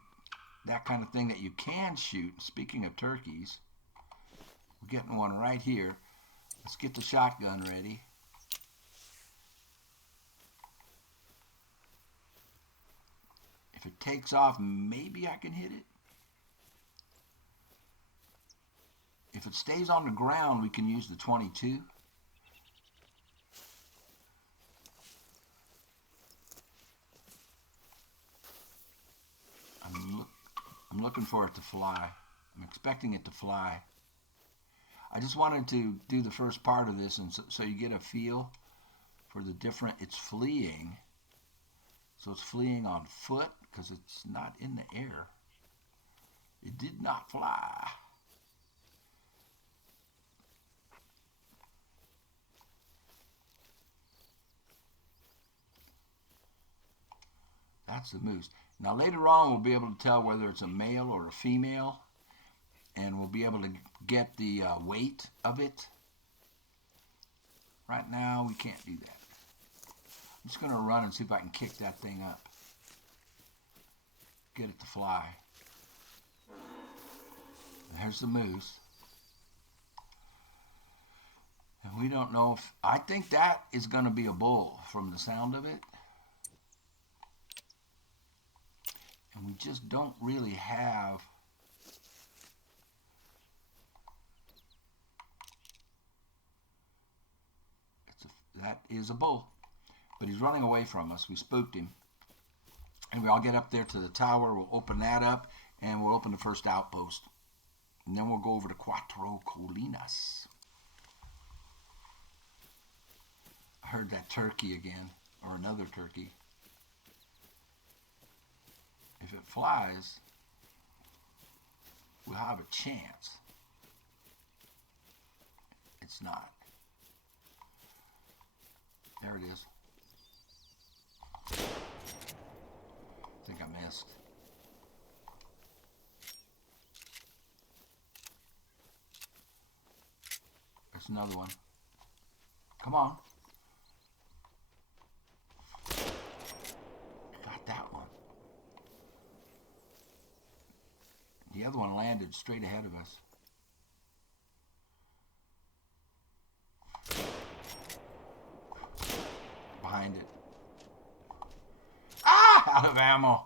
that kind of thing that you can shoot. Speaking of turkeys, we're getting one right here. Let's get the shotgun ready. If it takes off, maybe I can hit it. If it stays on the ground, we can use the 22. I'm looking for it to fly. I'm expecting it to fly. I just wanted to do the first part of this, and so you get a feel for the different. It's fleeing. So it's fleeing on foot because it's not in the air. It did not fly. That's the moose. Now later on we'll be able to tell whether it's a male or a female, and we'll be able to get the weight of it. Right now we can't do that. I'm just going to run and see if I can kick that thing up. Get it to fly. There's the moose. And we don't know if... I think that is going to be a bull from the sound of it. And we just don't really have... that is a bull. But he's running away from us. We spooked him. Anyway, I'll get up there to the tower. We'll open that up, and we'll open the first outpost. And then we'll go over to Cuatro Colinas. I heard that turkey again, or another turkey. If it flies, we'll have a chance. It's not. There it is. I think I missed. There's another one. Come on. Got that one. The other one landed straight ahead of us. Behind it. Ah! Out of ammo.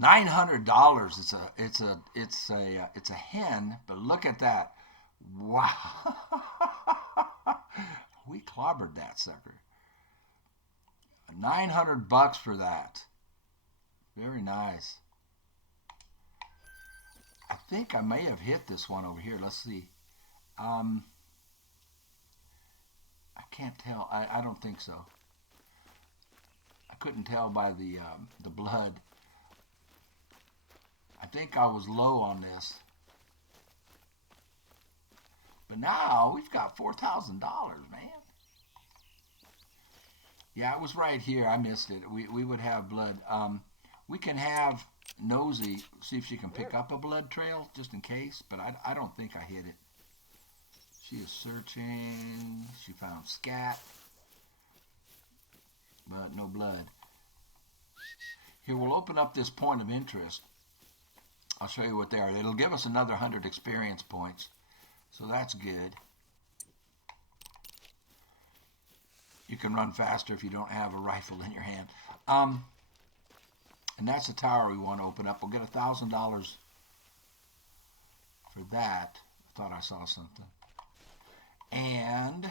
$900. It's a hen, but look at that. Wow. We clobbered that sucker. $900 for that. Very nice. I think I may have hit this one over here. Let's see. I can't tell. I don't think so. I couldn't tell by the blood. I think I was low on this. But now we've got $4,000, man. Yeah, it was right here. I missed it. We would have blood. We can have Nosy see if she can pick up a blood trail just in case, but I don't think I hit it. She is searching. She found scat, but no blood. Here, we'll open up this point of interest. I'll show you what they are. It'll give us another 100 experience points, so that's good. You can run faster if you don't have a rifle in your hand. And that's the tower we want to open up. We'll get $1,000 for that. I thought I saw something. And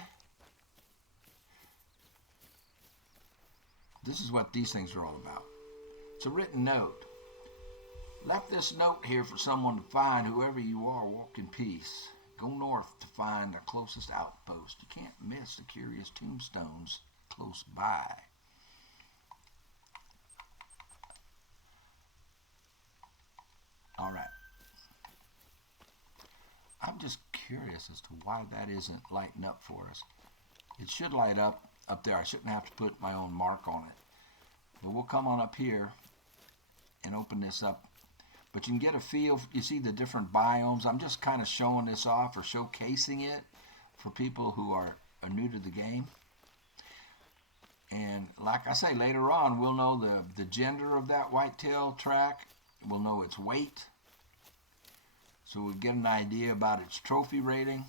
this is what these things are all about. It's a written note. Left this note here for someone to find. Whoever you are, walk in peace. Go north to find the closest outpost. You can't miss the curious tombstones close by. All right. I'm just curious as to why that isn't lighting up for us. It should light up there. I shouldn't have to put my own mark on it. But we'll come on up here and open this up. But you can get a feel, you see the different biomes. I'm just kind of showing this off or showcasing it for people who are new to the game. And like I say, later on we'll know the gender of that whitetail track. We'll know its weight. So we'll get an idea about its trophy rating.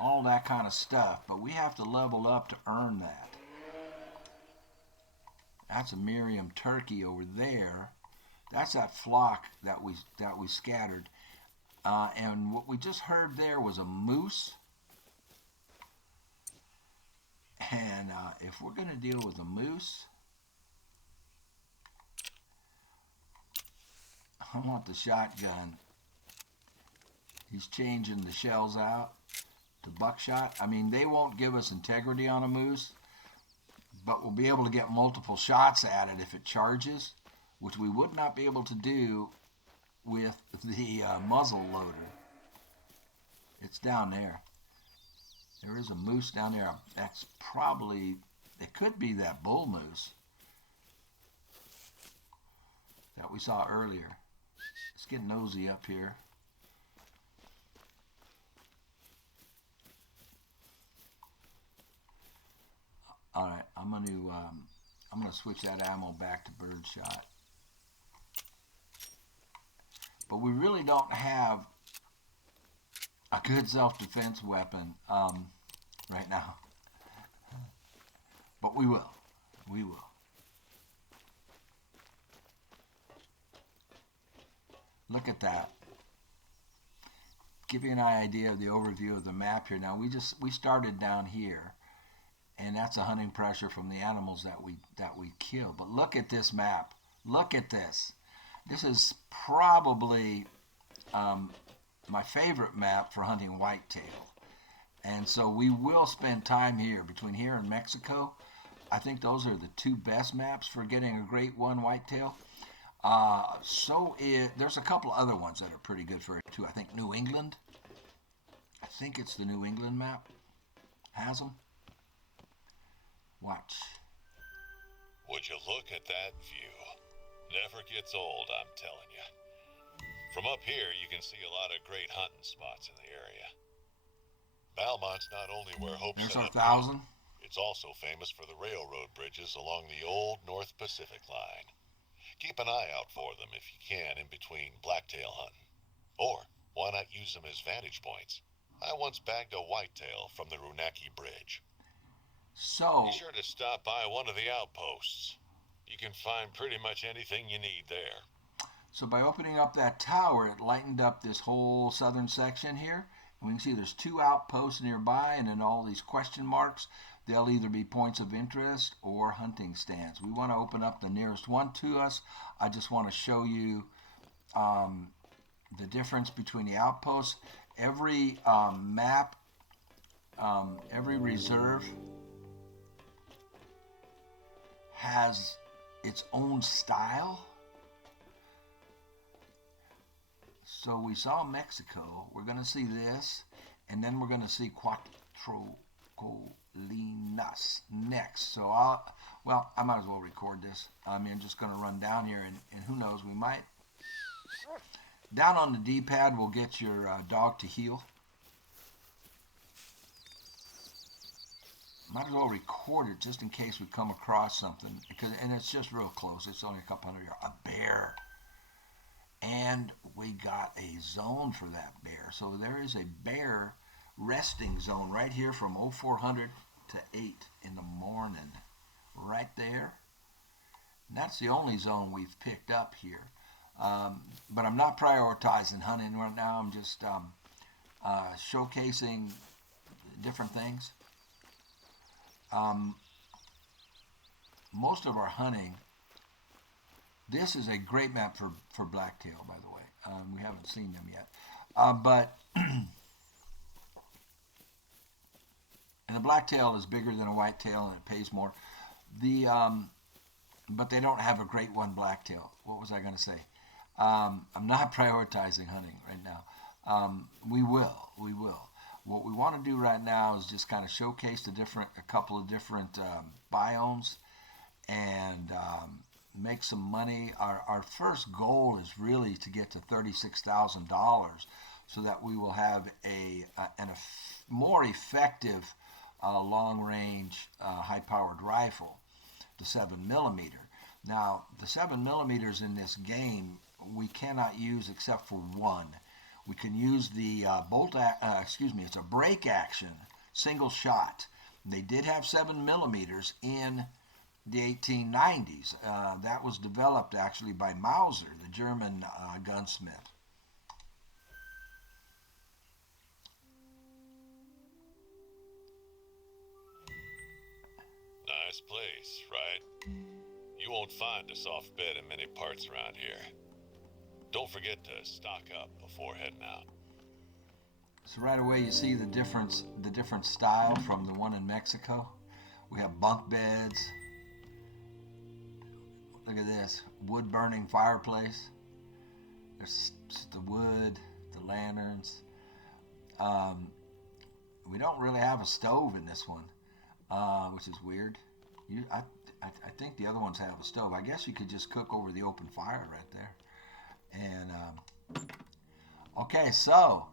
All that kind of stuff. But we have to level up to earn that. That's a Miriam turkey over there. That's that flock that we scattered. And what we just heard there was a moose. And if we're going to deal with a moose, I want the shotgun. He's changing the shells out to buckshot. I mean, they won't give us integrity on a moose, but we'll be able to get multiple shots at it if it charges, which we would not be able to do with the muzzle loader. It's down there. There is a moose down there. That's probably, it could be that bull moose that we saw earlier. Let's get nosy up here. All right, I'm gonna switch that ammo back to birdshot. But we really don't have a good self-defense weapon right now. But we will. We will. Look at that. Give you an idea of the overview of the map here. Now we started down here, and that's a hunting pressure from the animals that we kill. But look at this map. Look at this. This is probably my favorite map for hunting whitetail. And so we will spend time here, between here and Mexico. I think those are the two best maps for getting a great one whitetail. There's a couple other ones that are pretty good for it too. I think New England. I think it's the New England map has them. Watch. Would you look at that view? Never gets old, I'm telling you. From up here, you can see a lot of great hunting spots in the area. Valmont's not only where Hope There's set our up 1,000. camp, it's also famous for the railroad bridges along the old North Pacific line. Keep an eye out for them if you can in between blacktail hunting. Or why not use them as vantage points? I once bagged a whitetail from the Runaki Bridge. So Be sure to stop by one of the outposts. You can find pretty much anything you need there. So by opening up that tower, it lightened up this whole southern section here. And we can see there's 2 outposts nearby, and then all these question marks. They'll either be points of interest or hunting stands. We want to open up the nearest one to us. I just want to show you the difference between the outposts. Every map, every reserve has its own style. So we saw Mexico. We're going to see this, and then we're going to see Cuatro Colinas next. So I might as well record this. I'm just going to run down here, and who knows, we might. Down on the D-pad, we'll get your dog to heel. Might as well record it just in case we come across something, and it's just real close. It's only a couple hundred yards. A bear. And we got a zone for that bear. So there is a bear resting zone right here from 0400 to 8 in the morning. Right there. And that's the only zone we've picked up here. But I'm not prioritizing hunting right now. I'm just showcasing different things. Most of our hunting. This is a great map for blacktail, by the way. We haven't seen them yet. But and the blacktail is bigger than a whitetail and it pays more. But they don't have a great one blacktail. What was I going to say? I'm not prioritizing hunting right now. We will. What we want to do right now is just kind of showcase a couple of different biomes and make some money. Our first goal is really to get to $36,000 so that we will have a more effective long-range high-powered rifle, the 7mm. Now, the 7mm in this game we cannot use except for one. We can use the it's a break action single shot. They did have 7mm in the 1890s. That was developed actually by Mauser, the German gunsmith. Nice place, right? You won't find a soft bed in many parts around here. Don't forget to stock up before heading out. So right away you see the different style from the one in Mexico. We have bunk beds. Look at this, wood burning fireplace. There's the wood, the lanterns. We don't really have a stove in this one, which is weird. I think the other ones have a stove. I guess you could just cook over the open fire right there. And okay, so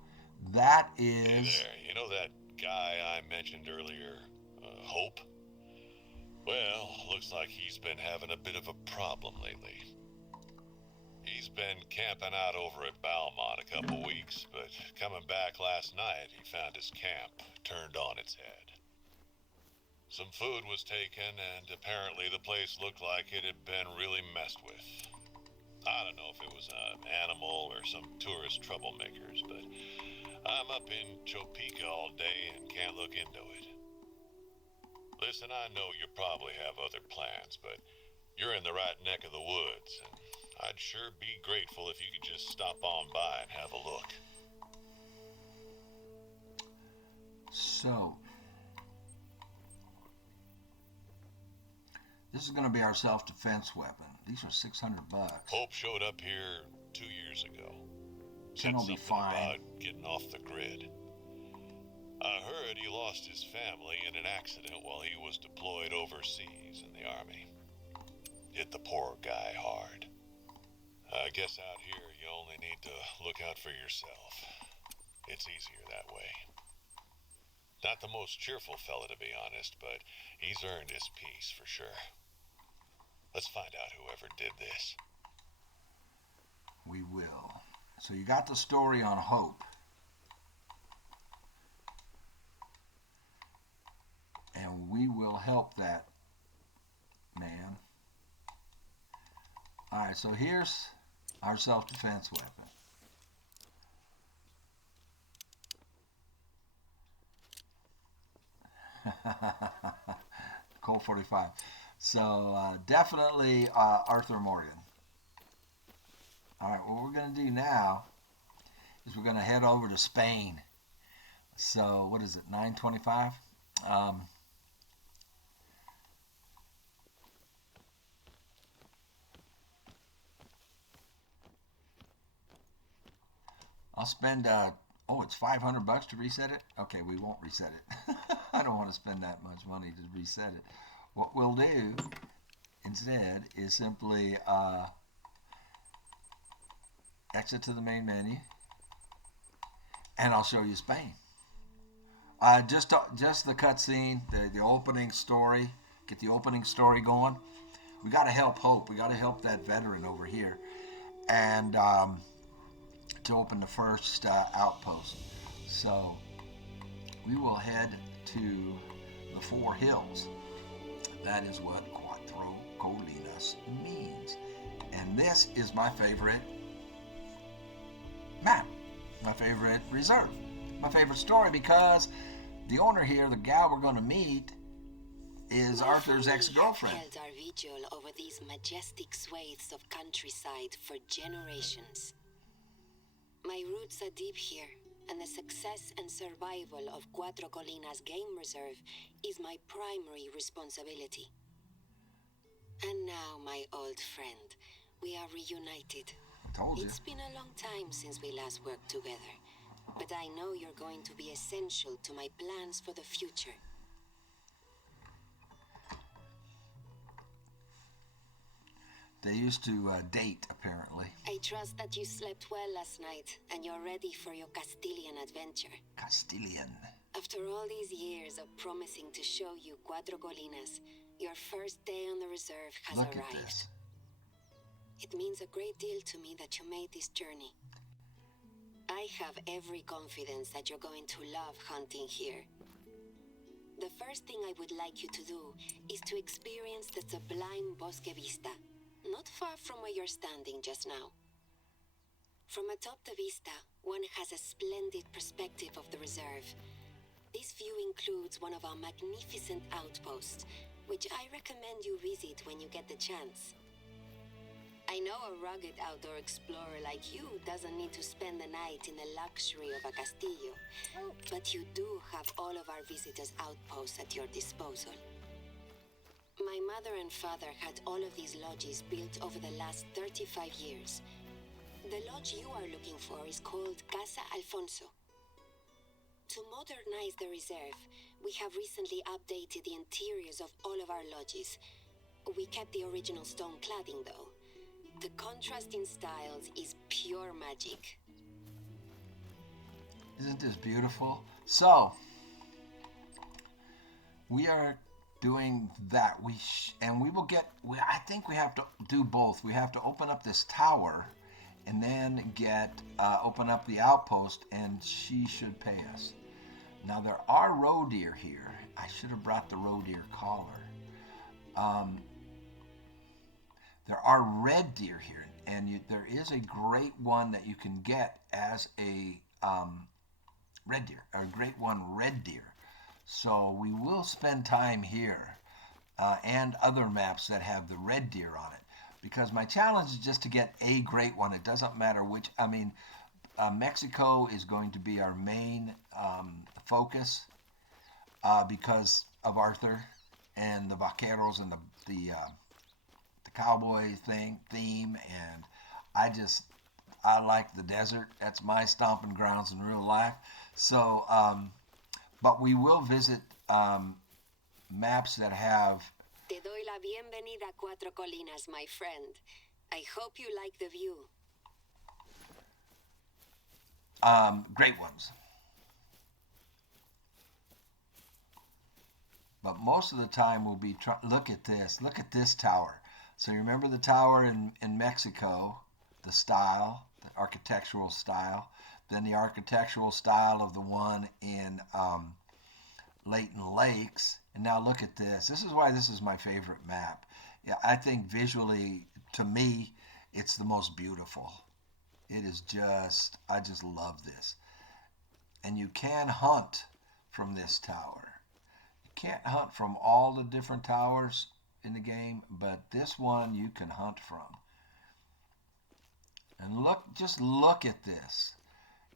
that is. Hey there, you know that guy I mentioned earlier, Hope? Well, looks like he's been having a bit of a problem lately. He's been camping out over at Valmont a couple weeks, but coming back last night, he found his camp turned on its head. Some food was taken, and apparently the place looked like it had been really messed with. I don't know if it was an animal or some tourist troublemakers, but I'm up in Topeka all day and can't look into it. Listen, I know you probably have other plans, but you're in the right neck of the woods, and I'd sure be grateful if you could just stop on by and have a look. So, This is going to be our self-defense weapon. These are $600. Hope showed up here 2 years ago. Then Said he'll be something fine. about getting off the grid. I heard he lost his family in an accident while he was deployed overseas in the army. Hit the poor guy hard. I guess out here you only need to look out for yourself. It's easier that way. Not the most cheerful fella, to be honest, but he's earned his peace for sure. Let's find out whoever did this. We will. So you got the story on Hope. And we will help that man. Alright, so here's our self-defense weapon. Colt 45. So definitely Arthur Morgan. Alright, what we're going to do now is we're going to head over to Spain. So what is it, 9:25? I'll spend, it's $500 to reset it? Okay, we won't reset it. I don't want to spend that much money to reset it. What we'll do instead is simply exit to the main menu, and I'll show you Spain. Just the cutscene, the opening story, get the opening story going. We got to help Hope. We got to help that veteran over here, and to open the first outpost. So we will head to the Four Hills. That is what Cuatro Colinas means. And this is my favorite map, my favorite reserve, my favorite story, because the owner here, the gal we're going to meet, is Arthur's ex-girlfriend. We have held our vigil over these majestic swathes of countryside for generations. My roots are deep here, and the success and survival of Cuatro Colinas Game Reserve is my primary responsibility. And now, my old friend, we are reunited. I told you. It's been a long time since we last worked together, but I know you're going to be essential to my plans for the future. They used to date, apparently. I trust that you slept well last night, and you're ready for your Castilian adventure. Castilian. After all these years of promising to show you Cuatro Colinas, your first day on the reserve has Look arrived. at this. It means a great deal to me that you made this journey. I have every confidence that you're going to love hunting here. The first thing I would like you to do is to experience the sublime Bosque Vista, not far from where you're standing just now. From atop the vista, one has a splendid perspective of the reserve. This view includes one of our magnificent outposts, which I recommend you visit when you get the chance. I know a rugged outdoor explorer like you doesn't need to spend the night in the luxury of a castillo, but you do have all of our visitors' outposts at your disposal. My mother and father had all of these lodges built over the last 35 years. The lodge you are looking for is called Casa Alfonso. To modernize the reserve, we have recently updated the interiors of all of our lodges. We kept the original stone cladding though. The contrast in styles is pure magic. Isn't this beautiful? So, we are doing that. And we will get, I think we have to do both. We have to open up this tower and then open up the outpost, and she should pay us. Now, there are roe deer here. I should have brought the roe deer collar. There are red deer here, and there is a great one that you can get as a red deer, or a great one red deer. So we will spend time here and other maps that have the red deer on it, because my challenge is just to get a great one. It doesn't matter which. Mexico is going to be our main focus because of Arthur and the vaqueros and the cowboy theme, and I like the desert. That's my stomping grounds in real life. So, but we will visit maps that have. Te doy la bienvenida a Cuatro Colinas, my friend. I hope you like the view. Great ones. But most of the time we'll be look at this tower. So you remember the tower in Mexico, the style, the architectural style, then the architectural style of the one in Layton Lakes, and now look at this. This is why this is my favorite map. Yeah, I think visually, to me, it's the most beautiful. It is just, I just love this. And you can hunt from this tower. You can't hunt from all the different towers in the game, but this one you can hunt from. And just look at this.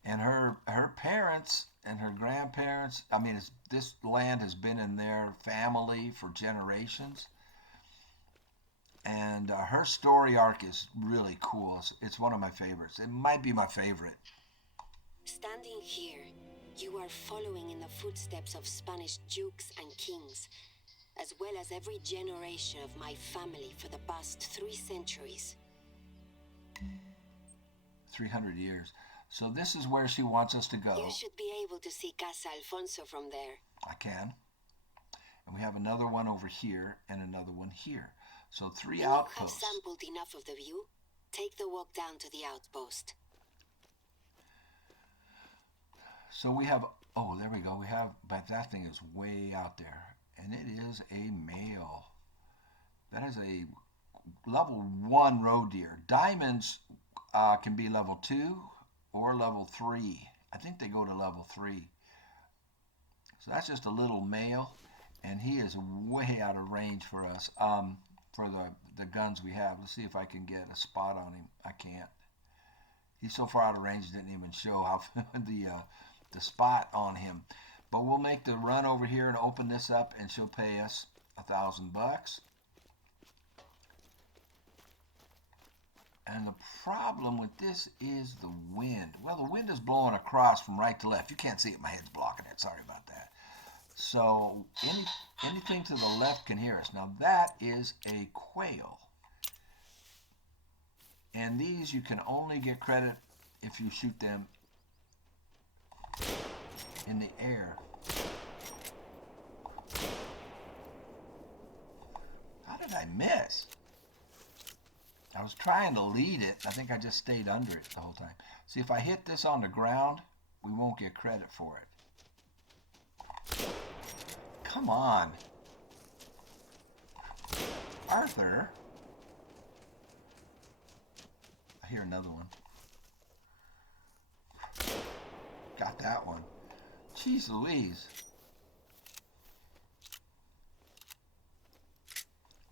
And her parents and her grandparents, I mean, this land has been in their family for generations. And her story arc is really cool. It's one of my favorites. It might be my favorite. Standing here, you are following in the footsteps of Spanish dukes and kings, as well as every generation of my family for the past 3 centuries. 300 years. So this is where she wants us to go. You should be able to see Casa Alfonso from there. I can. And we have another one over here and another one here. So 3 outposts. When you have sampled enough of the view, take the walk down to the outpost. So we have, oh, there we go. We have, but that thing is way out there. And it is a male. That is a level 1 roe deer. Diamonds can be level 2 or level 3. I think they go to level 3. So that's just a little male, and he is way out of range for us, for the guns we have. Let's see if I can get a spot on him. I can't. He's so far out of range, didn't even show how the spot on him. But we'll make the run over here and open this up, and she'll pay us $1,000. And the problem with this is the wind. Well, the wind is blowing across from right to left. You can't see it. My head's blocking it. Sorry about that. So anything to the left can hear us. Now that is a quail. And these you can only get credit if you shoot them in the air. How did I miss? I was trying to lead it. I think I just stayed under it the whole time. See, if I hit this on the ground, we won't get credit for it. Come on. Arthur. I hear another one. Got that one. Jeez Louise.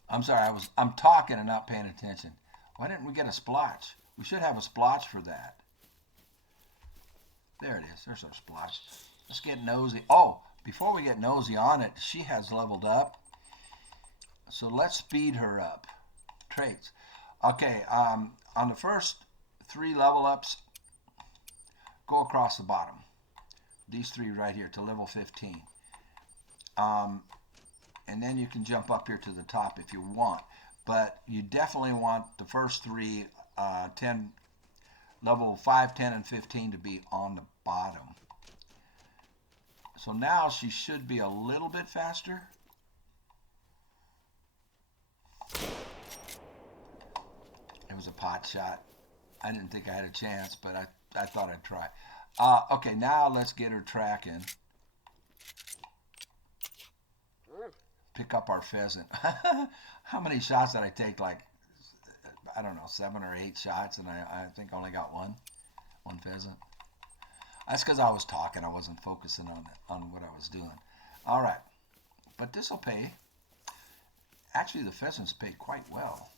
I'm sorry, I'm talking and not paying attention. Why didn't we get a splotch? We should have a splotch for that. There it is. There's our splotch. Let's get nosy. Oh, before we get nosy on it, she has leveled up. So let's speed her up. Traits. Okay, on the first 3 level ups, go across the bottom. These 3 right here to level 15. And then you can jump up here to the top if you want. But you definitely want the first 3, level 5, 10, and 15 to be on the bottom. So now she should be a little bit faster. It was a pot shot. I didn't think I had a chance, but I thought I'd try. Okay, now let's get her tracking. Pick up our pheasant. How many shots did I take? Like, I don't know, 7 or 8 shots, and I think I only got one pheasant. That's because I was talking. I wasn't focusing on what I was doing. All right, but this will pay. Actually, the pheasants pay quite well.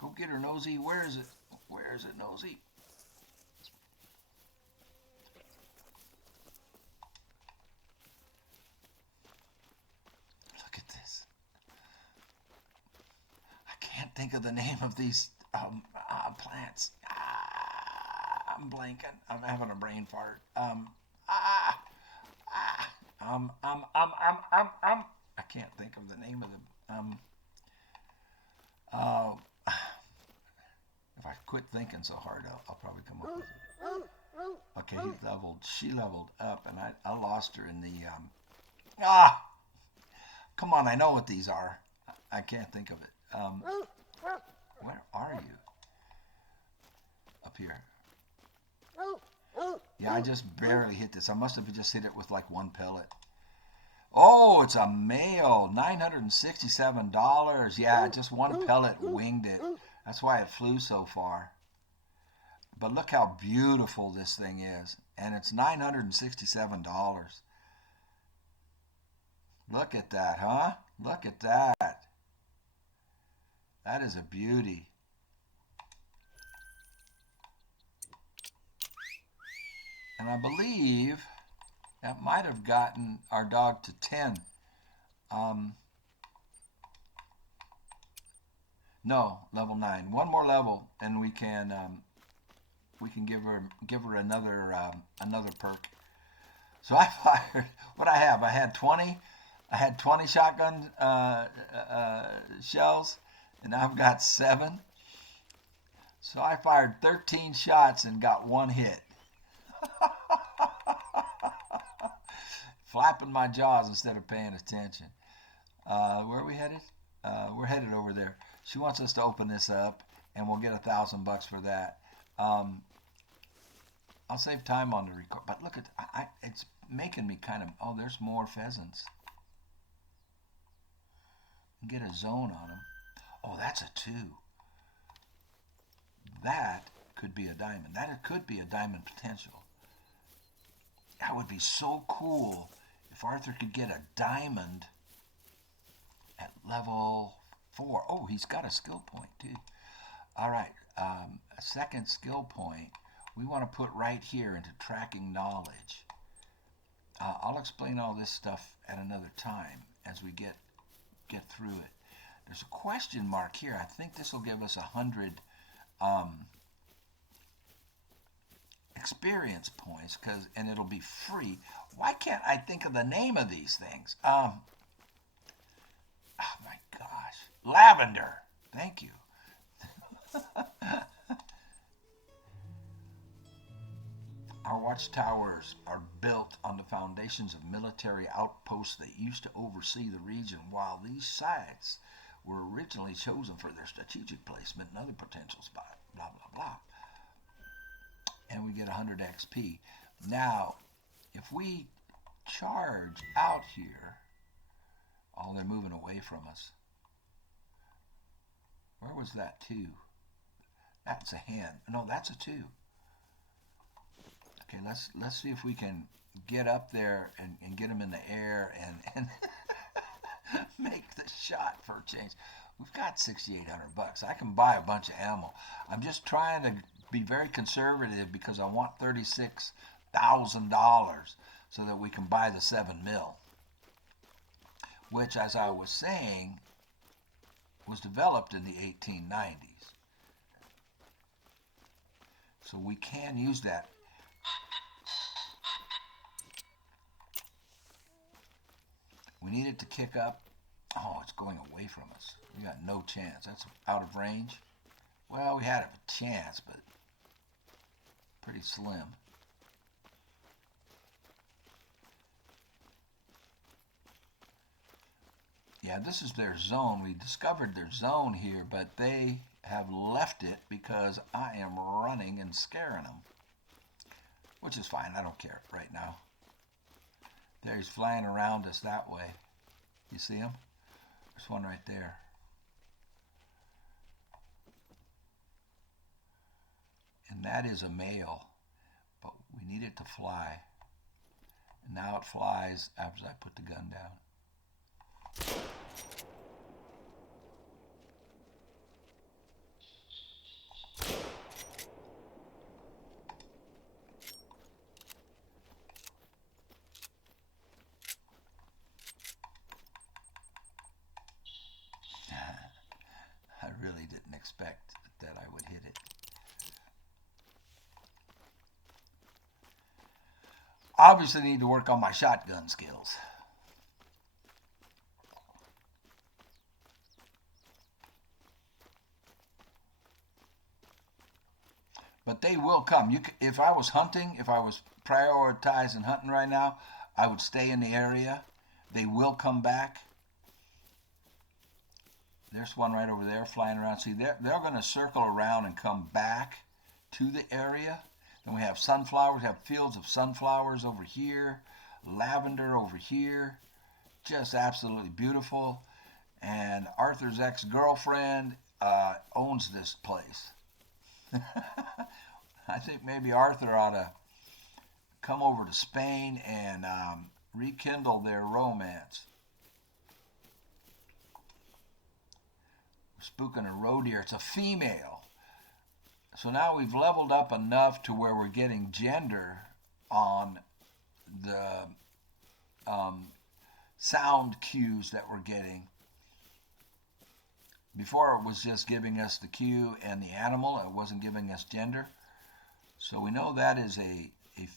Go get her, Nosy. Where is it? Where is it, Nosy? think of the name of these plants. I'm blanking. I'm having a brain fart. I can't think of the name of the if I quit thinking so hard, I'll probably come up with it. Okay, she leveled up, and I lost her in the come on, I know what these are. I can't think of it. Where are you? Up here. Yeah, I just barely hit this. I must have just hit it with like one pellet. Oh, it's a male. $967. Yeah, just one pellet winged it. That's why it flew so far. But look how beautiful this thing is. And it's $967. Look at that, huh? Look at that. That is a beauty. And I believe that might have gotten our dog to 10. No, level 9. One more level, and we can give her another perk. So I fired. What I had 20. I had 20 shotgun shells, and I've got 7. So I fired 13 shots and got 1 hit. Flapping my jaws instead of paying attention. Where are we headed? We're headed over there. She wants us to open this up, and we'll get $1,000 for that. I'll save time on the record. But look at it's making me kind of. Oh, there's more pheasants. Get a zone on them. Oh, that's a 2. That could be a diamond. That could be a diamond potential. That would be so cool if Arthur could get a diamond at level 4. Oh, he's got a skill point too. All right, a second skill point we want to put right here into tracking knowledge. I'll explain all this stuff at another time as we get through it. There's a question mark here. I think this will give us 100 experience points, and it'll be free. Why can't I think of the name of these things? Oh my gosh, lavender. Thank you. Our watchtowers are built on the foundations of military outposts that used to oversee the region. While these sites were originally chosen for their strategic placement and other potential spots, blah blah blah. And we get 100 XP. Now, if we charge out here, oh, they're moving away from us. Where was that 2? That's a hen. No, that's a 2. Okay, let's see if we can get up there and get them in the air and make the shot for a change. We've got $6,800. I can buy a bunch of ammo. I'm just trying to be very conservative because I want $36,000 so that we can buy the 7mm, which, as I was saying, was developed in the 1890s. So we can use that. We need it to kick up. Oh, it's going away from us. We got no chance. That's out of range. Well, we had a chance, but pretty slim. Yeah, this is their zone. We discovered their zone here, but they have left it because I am running and scaring them, which is fine. I don't care right now. There he's flying around us that way. You see him? There's one right there. And that is a male, but we need it to fly. And now it flies after I put the gun down. I really did expect that I would hit it. Obviously need to work on my shotgun skills. But they will come. If I was hunting, if I was prioritizing hunting right now, I would stay in the area. They will come back. There's one right over there flying around. See, they're going to circle around and come back to the area. Then we have sunflowers, we have fields of sunflowers over here, lavender over here. Just absolutely beautiful. And Arthur's ex-girlfriend owns this place. I think maybe Arthur ought to come over to Spain and rekindle their romance. We're spooking a roe deer. It's a female. So now we've leveled up enough to where we're getting gender on the sound cues that we're getting. Before it was just giving us the cue and the animal. It wasn't giving us gender. So we know that is a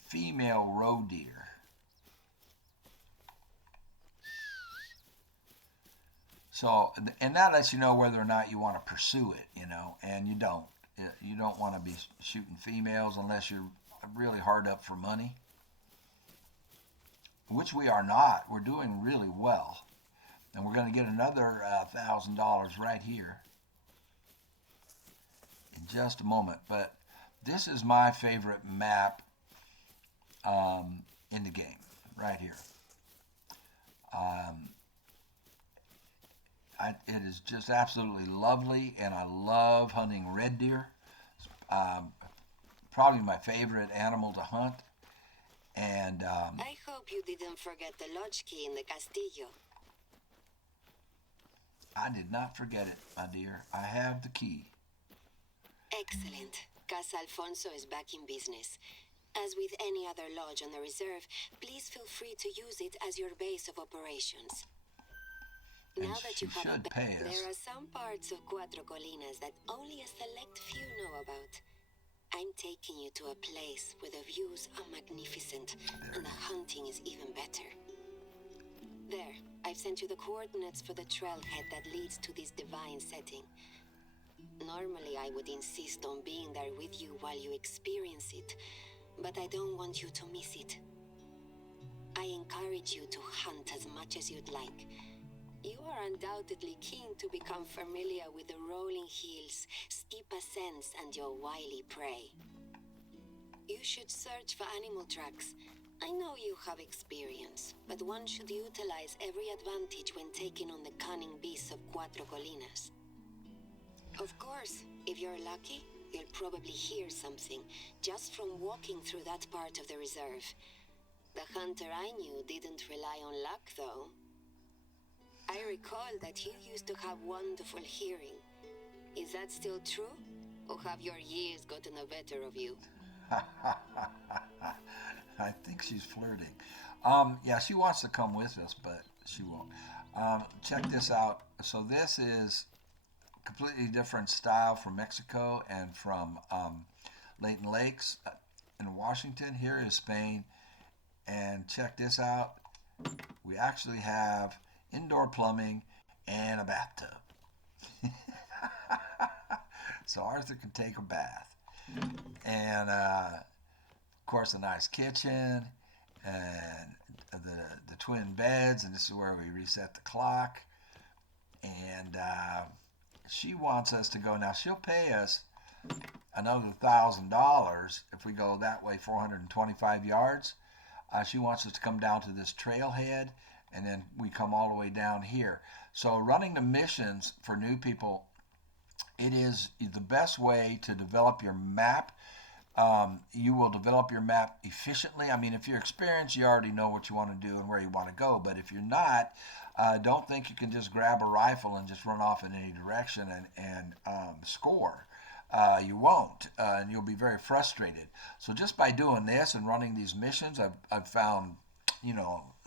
female roe deer. So, and that lets you know whether or not you want to pursue it, you know, and you don't. You don't want to be shooting females unless you're really hard up for money, which we are not. We're doing really well. And we're going to get another $1,000 right here in just a moment. But this is my favorite map in the game, right here. It is just absolutely lovely, and I love hunting red deer. Probably my favorite animal to hunt. And I hope you didn't forget the lodge key in the castillo. I did not forget it, my dear. I have the key. Excellent. Casa Alfonso is back in business. As with any other lodge on the reserve, please feel free to use it as your base of operations. And Now that you she have should pay us. there are some parts of Cuatro Colinas that only a select few know about. I'm taking you to a place where the views are magnificent and the hunting is even better. There, I've sent you the coordinates for the trailhead that leads to this divine setting. Normally, I would insist on being there with you while you experience it, but I don't want you to miss it. I encourage you to hunt as much as you'd like. You are undoubtedly keen to become familiar with the rolling hills, steep ascents, and your wily prey. You should search for animal tracks. I know you have experience, but one should utilize every advantage when taking on the cunning beasts of Cuatro Colinas. Of course, if you're lucky, you'll probably hear something just from walking through that part of the reserve. The hunter I knew didn't rely on luck, though. I recall that you used to have wonderful hearing. Is that still true? Or have your years gotten the better of you? I think she's flirting. Yeah, she wants to come with us, but she won't. Check this out. So this is completely different style from Mexico and from Layton Lakes in Washington. Here is Spain. And check this out. We actually have indoor plumbing and a bathtub. So Arthur can take a bath. And of course a nice kitchen and the twin beds, and this is where we reset the clock. And she wants us to go. Now she'll pay us another $1,000 if we go that way 425 yards. She wants us to come down to this trailhead, and then we come all the way down here. So running the missions for new people, it is the best way to develop your map. You will develop your map efficiently. I mean, if you're experienced, you already know what you want to do and where you want to go. But if you're not, don't think you can just grab a rifle and just run off in any direction and score. You won't, and you'll be very frustrated. So just by doing this and running these missions, I've found,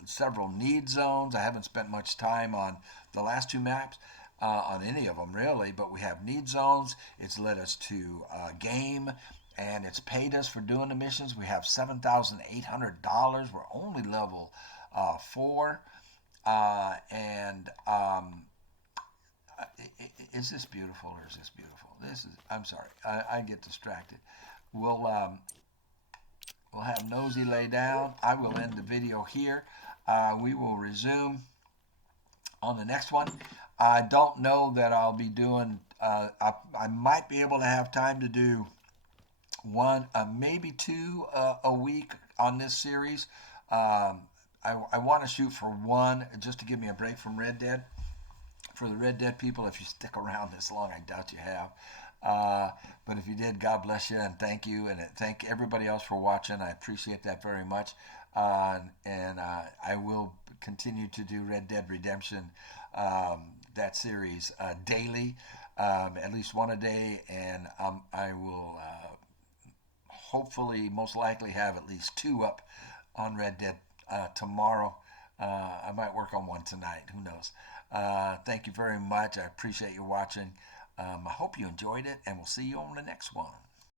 several need zones. I haven't spent much time on the last two maps. on any of them really, but we have need zones. It's led us to game, and it's paid us for doing the missions. We have $7,800. We're only level 4, and is this beautiful or is this beautiful? This is. I'm sorry, I get distracted. We'll have Nosy lay down. I will end the video here. We will resume on the next one. I don't know that I'll be doing. I might be able to have time to do one, maybe two a week on this series. I want to shoot for one just to give me a break from Red Dead. For the Red Dead people, if you stick around this long, I doubt you have. But if you did, God bless you and thank you. And thank everybody else for watching. I appreciate that very much. And I will continue to do Red Dead Redemption, that series, daily, at least one a day. And I will hopefully, most likely, have at least 2 up on Red Dead tomorrow. I might work on one tonight. Who knows? Thank you very much. I appreciate you watching. I hope you enjoyed it, and we'll see you on the next one.